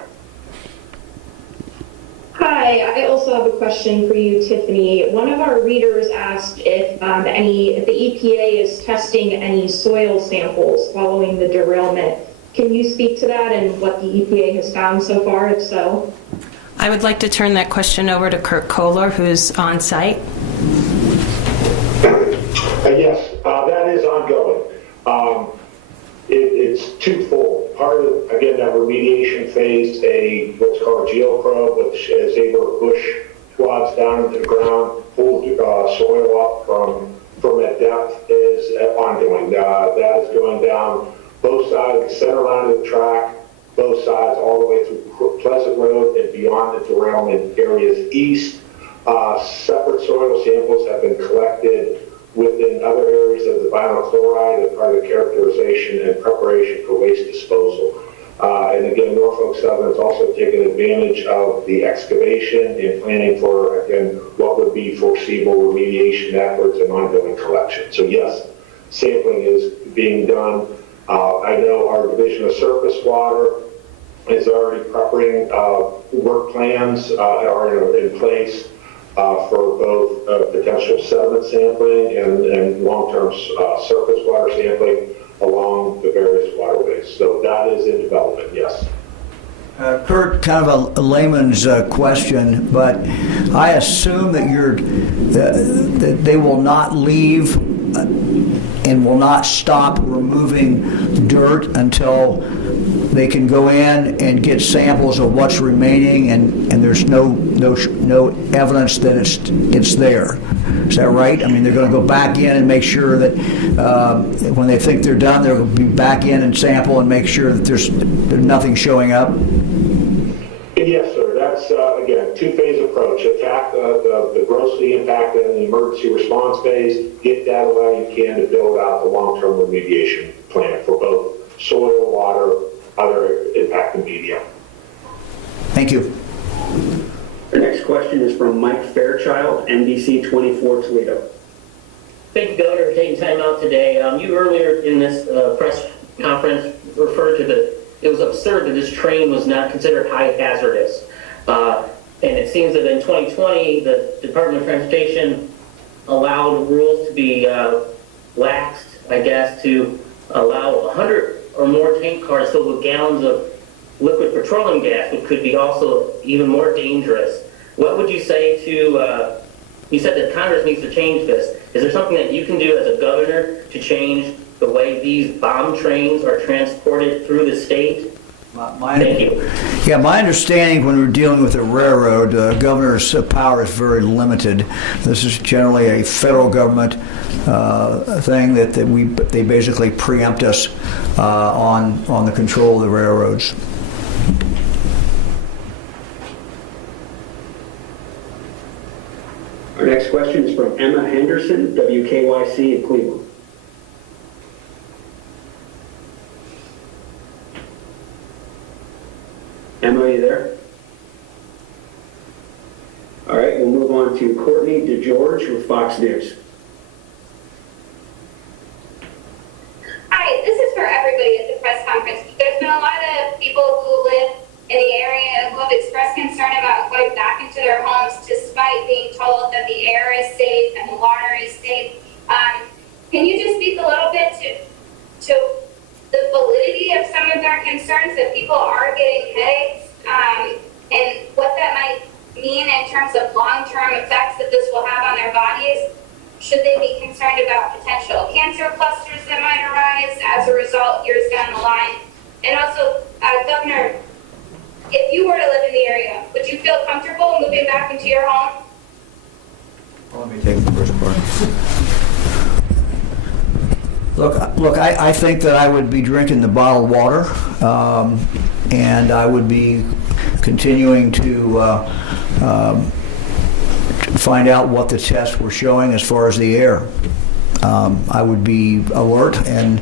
Hi, I also have a question for you, Tiffany. One of our readers asked if the EPA is testing any soil samples following the derailment. Can you speak to that and what the EPA has found so far, if so? I would like to turn that question over to Kurt Kohler, who's on site. Yes, that is ongoing. It's twofold. Part of, again, that remediation phase, what's called a geoprobe, which is able to push swaths down into the ground, pull soil up from that depth, is ongoing. That is going down both sides, the center line of the track, both sides, all the way through Pleasant Road and beyond the derailment areas east. Separate soil samples have been collected within other areas of the vinyl chloride as part of the characterization and preparation for waste disposal. And again, Norfolk Southern has also taken advantage of the excavation and planning for, again, what would be foreseeable remediation efforts and ongoing collection. So yes, sampling is being done. I know our Division of Surface Water is already preparing work plans are in place for both potential sediment sampling and long-term surface water sampling along the various waterways. So that is in development, yes. Kurt, kind of a layman's question, but I assume that that they will not leave and will not stop removing dirt until they can go in and get samples of what's remaining, and there's no evidence that it's there. Is that right? I mean, they're going to go back in and make sure that when they think they're done, they'll be back in and sample and make sure that there's nothing showing up? Yes, sir. That's, again, two-phase approach. Attack the grossly impacted and the emergency response phase, get data while you can to build out the long-term remediation plan for both soil, water, other impacted media. Thank you. The next question is from Mike Fairchild, NBC 24 Toledo. Thank you, Governor, for taking time out today. You earlier in this press conference referred to it was absurd that this train was not considered high hazardous. And it seems that in 2020, the Department of Transportation allowed rules to be laxed, I guess, to allow 100 or more tank cars filled with gallons of liquid petroleum gas, which could be also even more dangerous. What would you say to, you said that Congress needs to change this. Is there something that you can do as a governor to change the way these bomb trains are transported through the state? Yeah, my understanding when we're dealing with a railroad, the governor's power is very limited. This is generally a federal government thing that they basically preempt us on the control of the railroads. Our next question is from Emma Henderson, WKYC in Cleveland. Emma, are you there? All right, we'll move on to Courtney DeGeorge with Fox News. Hi, this is for everybody at the press conference. There's been a lot of people who live in the area who have expressed concern about going back into their homes despite being told that the air is safe and the water is safe. Can you just speak a little bit to the validity of some of their concerns that people are getting headaches and what that might mean in terms of long-term effects that this will have on their bodies? Should they be concerned about potential cancer clusters that might arise as a result years down the line? And also, Governor, if you were to live in the area, would you feel comfortable moving back into your home? Let me take the first part. Look, I think that I would be drinking the bottled water, and I would be continuing to find out what the tests were showing as far as the air. I would be alert and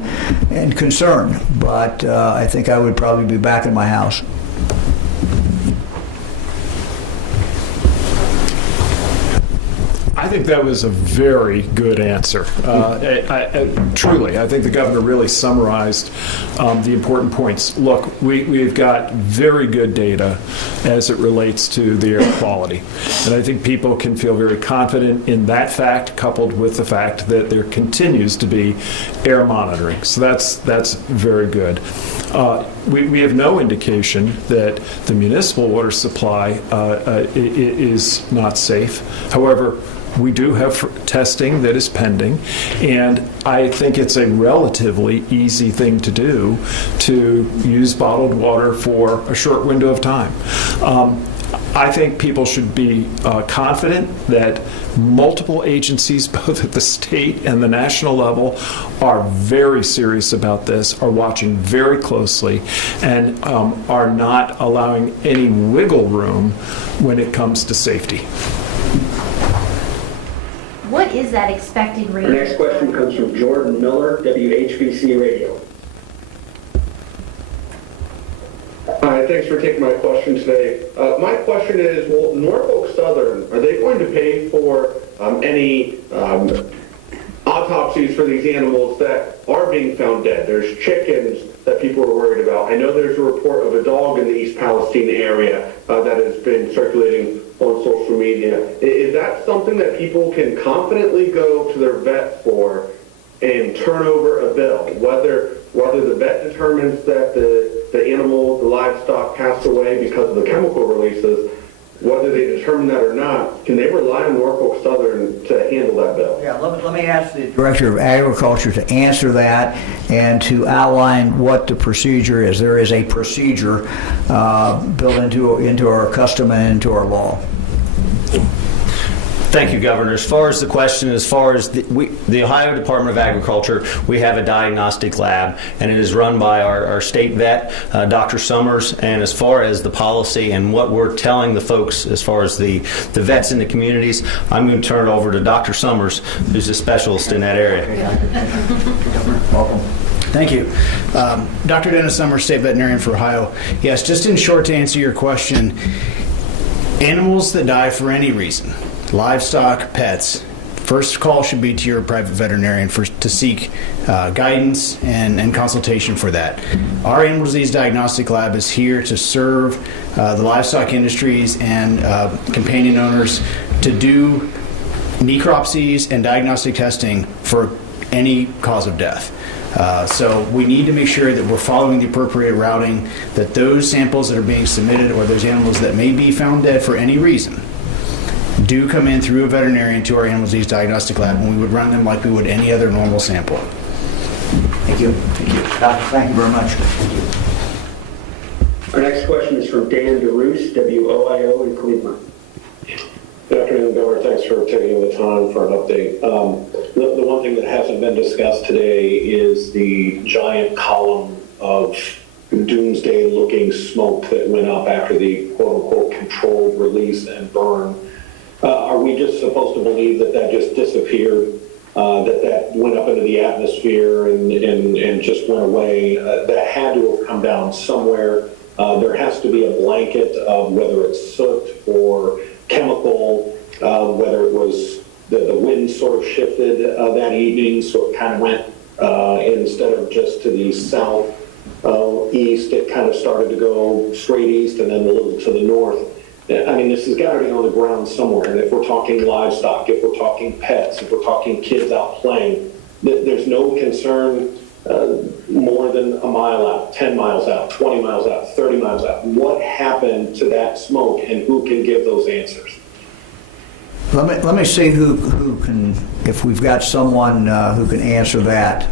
concerned, but I think I would probably be back in my house. I think that was a very good answer. Truly, I think the governor really summarized the important points. Look, we've got very good data as it relates to the air quality. And I think people can feel very confident in that fact, coupled with the fact that there continues to be air monitoring. So that's very good. We have no indication that the municipal water supply is not safe. However, we do have testing that is pending, and I think it's a relatively easy thing to do to use bottled water for a short window of time. I think people should be confident that multiple agencies, both at the state and the national level, are very serious about this, are watching very closely, and are not allowing any wiggle room when it comes to safety. What is that expected rate? Our next question comes from Jordan Miller, WHBC Radio. Hi, thanks for taking my question today. My question is, will Norfolk Southern, are they going to pay for any autopsies for these animals that are being found dead? There's chickens that people are worried about. I know there's a report of a dog in the East Palestine area that has been circulating on social media. Is that something that people can confidently go to their vet for and turn over a bill? Whether the vet determines that the animal, the livestock passed away because of the chemical releases, whether they determine that or not, can they rely on Norfolk Southern to handle that bill? Yeah, let me ask the Director of Agriculture to answer that and to outline what the procedure is. There is a procedure built into our custom and into our law. Thank you, Governor. As far as the question, as far as the Ohio Department of Agriculture, we have a diagnostic lab, and it is run by our state vet, Dr. Summers. And as far as the policy and what we're telling the folks as far as the vets in the communities, I'm going to turn it over to Dr. Summers, who's a specialist in that area. Welcome. Thank you. Dr. Dennis Summers, State Veterinarian for Ohio. Yes, just in short to answer your question, animals that die for any reason, livestock, pets, first call should be to your private veterinarian to seek guidance and consultation for that. Our Animal Disease Diagnostic Lab is here to serve the livestock industries and companion owners to do necropsies and diagnostic testing for any cause of death. So we need to make sure that we're following the appropriate routing, that those samples that are being submitted or those animals that may be found dead for any reason do come in through a veterinarian to our Animal Disease Diagnostic Lab, and we would run them like we would any other normal sample. Thank you. Thank you. Doctor, thank you very much. Thank you. Our next question is from Dan DeRoos, WOIO in Cleveland. Good afternoon, Governor. Thanks for taking the time for an update. The one thing that hasn't been discussed today is the giant column of doomsday-looking smoke that went up after the quote-unquote controlled release and burn. Are we just supposed to believe that that just disappeared, that went up into the atmosphere and just went away? That had to have come down somewhere. There has to be a blanket of whether it's soot or chemical, whether it was the wind sort of shifted that evening, so it kind of went, instead of just to the south, east, it kind of started to go straight east and then a little to the north. I mean, this has got to be on the ground somewhere. And if we're talking livestock, if we're talking pets, if we're talking kids out playing, there's no concern more than a mile out, 10 miles out, 20 miles out, 30 miles out. What happened to that smoke, and who can give those answers? Let me see who can, if we've got someone who can answer that.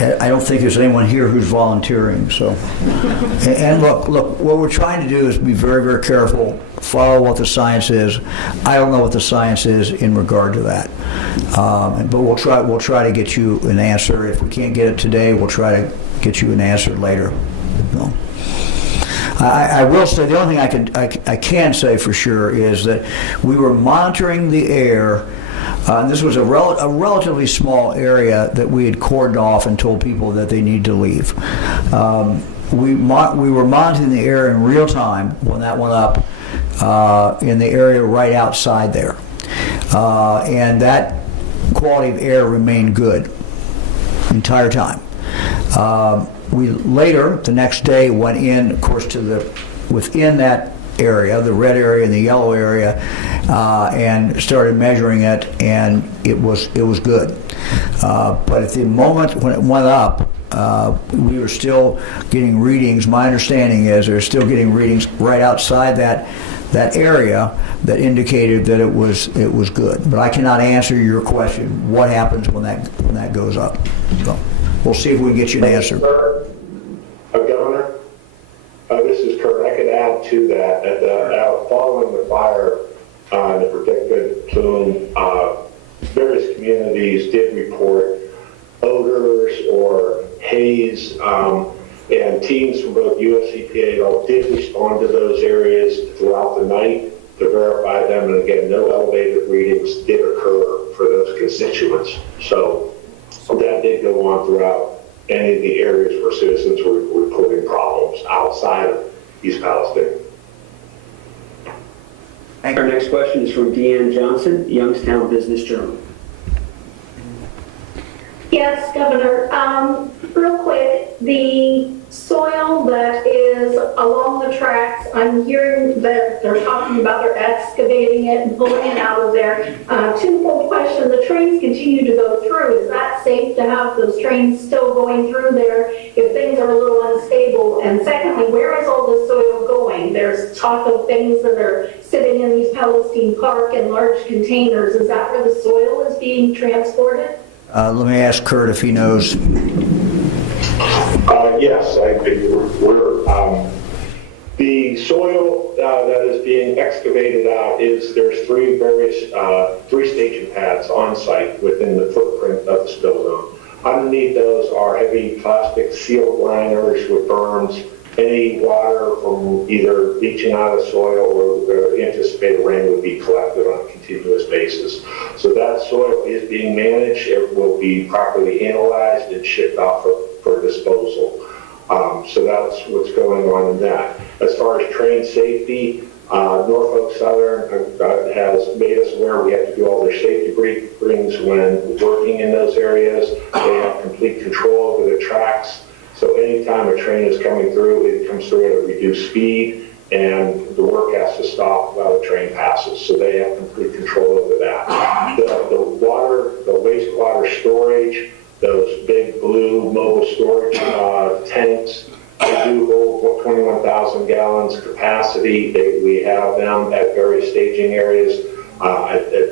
I don't think there's anyone here who's volunteering. So, and look, what we're trying to do is be very, very careful, follow what the science is. I don't know what the science is in regard to that, but we'll try to get you an answer. If we can't get it today, we'll try to get you an answer later. No. I will say the only thing I can say for sure is that we were monitoring the air. And this was a relatively small area that we had cordoned off and told people that they need to leave. We were monitoring the air in real time when that went up in the area right outside there. And that quality of air remained good the entire time. We later, the next day, went in, of course, within that area, the red area and the yellow area, and started measuring it, and it was good. But at the moment when it went up, we were still getting readings. My understanding is they're still getting readings right outside that area that indicated that it was good. But I cannot answer your question. What happens when that goes up? So we'll see if we can get you an answer. Governor, this is Kurt. I could add to that. Following the fire and the predicted plume, various communities did report odors or haze, and teams from both US EPA and all did respond to those areas throughout the night to verify them. And again, no elevated readings did occur for those constituents. So that did go on throughout any of the areas where citizens were reporting problems outside of East Palestine. Our next question is from Deanne Johnson, Youngstown Business Journal. Yes, Governor. Real quick, the soil that is along the tracks, I'm hearing that they're talking about they're excavating it and pulling it out of there. Twofold question, the trains continue to go through. Is that safe to have those trains still going through there if things are a little unstable? And secondly, where is all this soil going? There's talk of things that are sitting in East Palestine Park in large containers. Is that where the soil is being transported? Let me ask Kurt if he knows. Yes, the soil that is being excavated out there's three staging pads on site within the footprint of the spill zone. Underneath those are heavy plastic sealed liners with berms. Any water from either leaching out of soil or anticipated rain would be collected on a continuous basis. So that soil is being managed. It will be properly analyzed and shipped off for disposal. So that's what's going on in that. As far as train safety, Norfolk Southern has made us aware we have to do all their safety briefings when working in those areas. They have complete control over the tracks. So anytime a train is coming through, it comes through at a reduced speed, and the work has to stop while the train passes. So they have complete control over that. The wastewater storage, those big blue mobile storage tanks, they do hold 21,000 gallons capacity. We have them at various staging areas,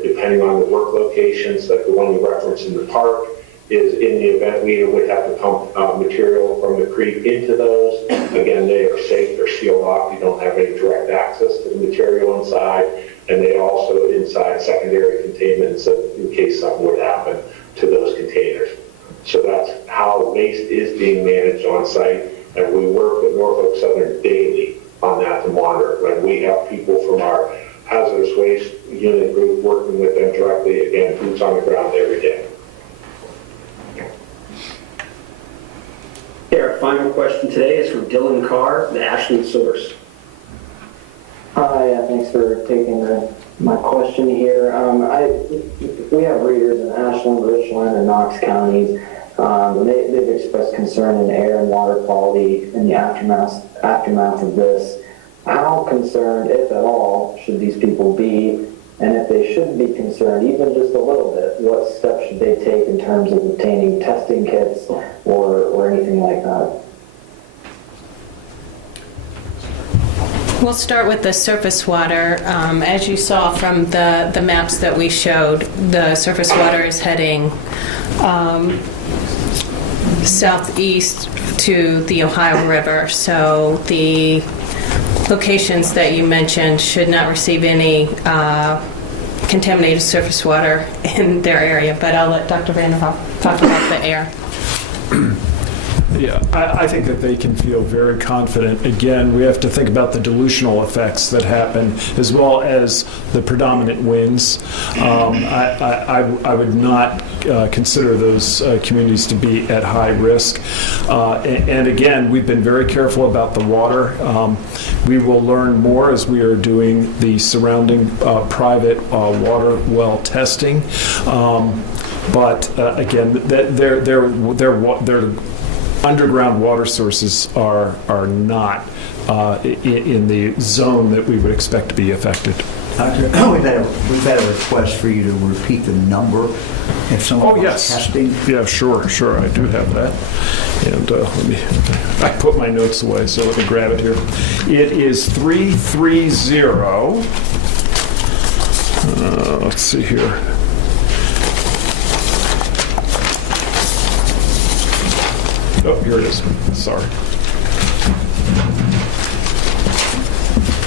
depending on the work locations, like the one you referenced in the park. is in the event we would have to pump material from the creek into those. Again, they are safe, they're sealed off, you don't have any direct access to the material inside, and they also inside secondary containment so in case something would happen to those containers. So that's how waste is being managed on site, and we work with Norfolk Southern daily on that to monitor. When we have people from our hazardous waste unit group working with them directly, again, boots on the ground every day. Our final question today is from Dylan Carr, the Ashland Source. Hi, thanks for taking my question here. We have readers in Ashland, Richland, and Knox counties. They've expressed concern in air and water quality in the aftermath of this. How concerned, if at all, should these people be? And if they should be concerned, even just a little bit, what steps should they take in terms of obtaining testing kits or anything like that? We'll start with the surface water. As you saw from the maps that we showed, the surface water is heading southeast to the Ohio River. So the locations that you mentioned should not receive any contaminated surface water in their area. But I'll let Dr. Vanderhoff talk about the air. Yeah, I think that they can feel very confident. Again, we have to think about the dilutional effects that happen as well as the predominant winds. I would not consider those communities to be at high risk. And again, we've been very careful about the water. We will learn more as we are doing the surrounding private water well testing. But again, their underground water sources are not in the zone that we would expect to be affected. Doctor, we've had a request for you to repeat the number if someone wants testing. Yeah, sure, I do have that. And I put my notes away, so let me grab it here. It is 330. Let's see here. Oh, here it is. Sorry.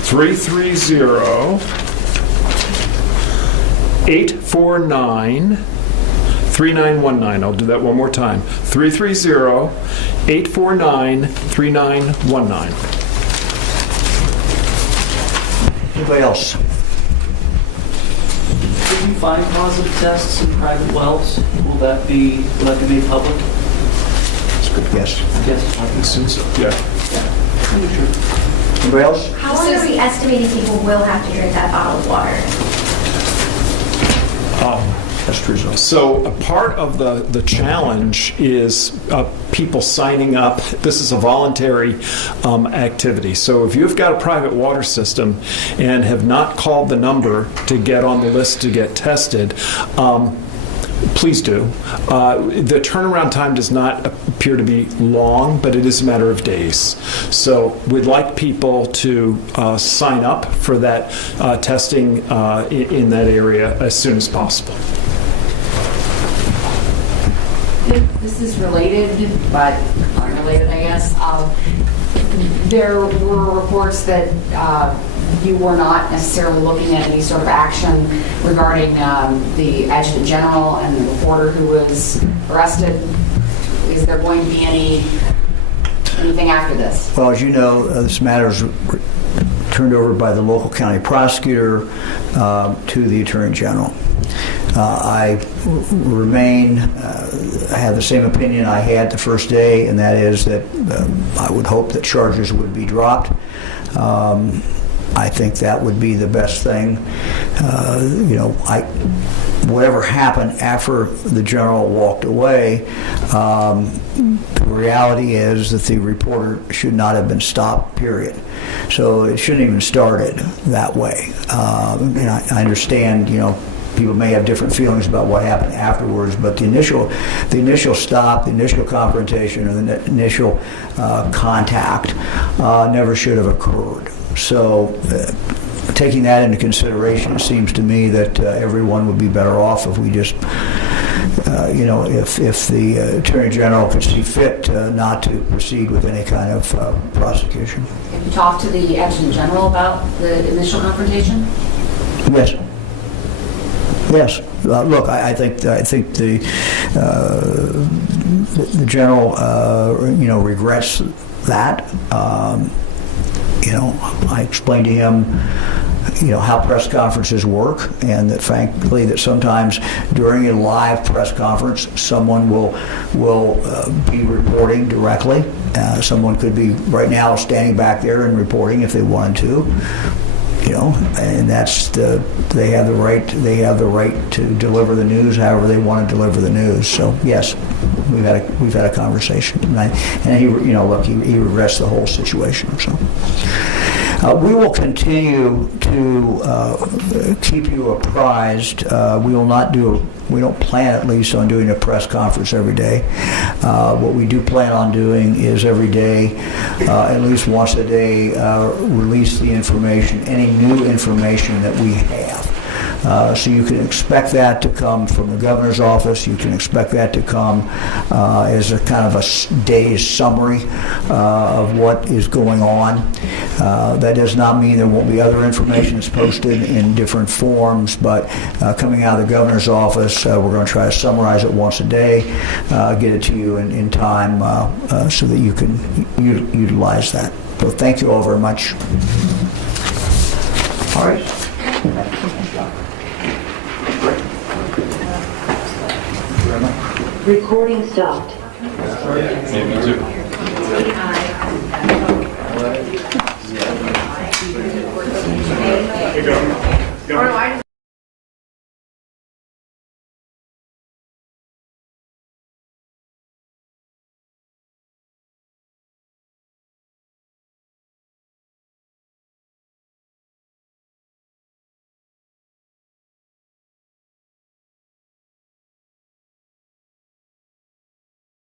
330-849-3919. I'll do that one more time. 330-849-3919. Anybody else? If you find positive tests in private wells, will that be made public? Yes. Yes. I assume so. Yeah. Anybody else? How long are we estimating people will have to drink that bottled water? That's true. So a part of the challenge is people signing up. This is a voluntary activity. So if you've got a private water system and have not called the number to get on the list to get tested, please do. The turnaround time does not appear to be long, but it is a matter of days. So we'd like people to sign up for that testing in that area as soon as possible. This is related, but unrelated, I guess. There were reports that you were not necessarily looking at any sort of action regarding the Adjutant General and the reporter who was arrested. Is there going to be anything after this? Well, as you know, this matter is turned over by the local county prosecutor to the Attorney General. I have the same opinion I had the first day, and that is that I would hope that charges would be dropped. I think that would be the best thing. Whatever happened after the general walked away, the reality is that the reporter should not have been stopped, period. So it shouldn't even started that way. And I understand, people may have different feelings about what happened afterwards, but the initial stop, the initial confrontation, or the initial contact never should have occurred. So taking that into consideration, it seems to me that everyone would be better off if we just, if the Attorney General could see fit not to proceed with any kind of prosecution. Have you talked to the Adjutant General about the initial confrontation? Yes. Yes. Look, I think the general, regrets that. I explained to him, how press conferences work, and that frankly that sometimes during a live press conference, someone will be reporting directly. Someone could be right now standing back there and reporting if they wanted to. And they have the right to deliver the news however they want to deliver the news. So yes, we've had a conversation, and he regrets the whole situation. So we will continue to keep you apprised. We don't plan, at least, on doing a press conference every day. What we do plan on doing is every day, at least once a day, release the information, any new information that we have. So you can expect that to come from the governor's office. You can expect that to come as a kind of a day's summary of what is going on. That does not mean there won't be other information that's posted in different forms, but coming out of the governor's office, we're going to try to summarize it once a day, get it to you in time so that you can utilize that. So thank you all very much. All right. Recording stopped. Hey, Governor.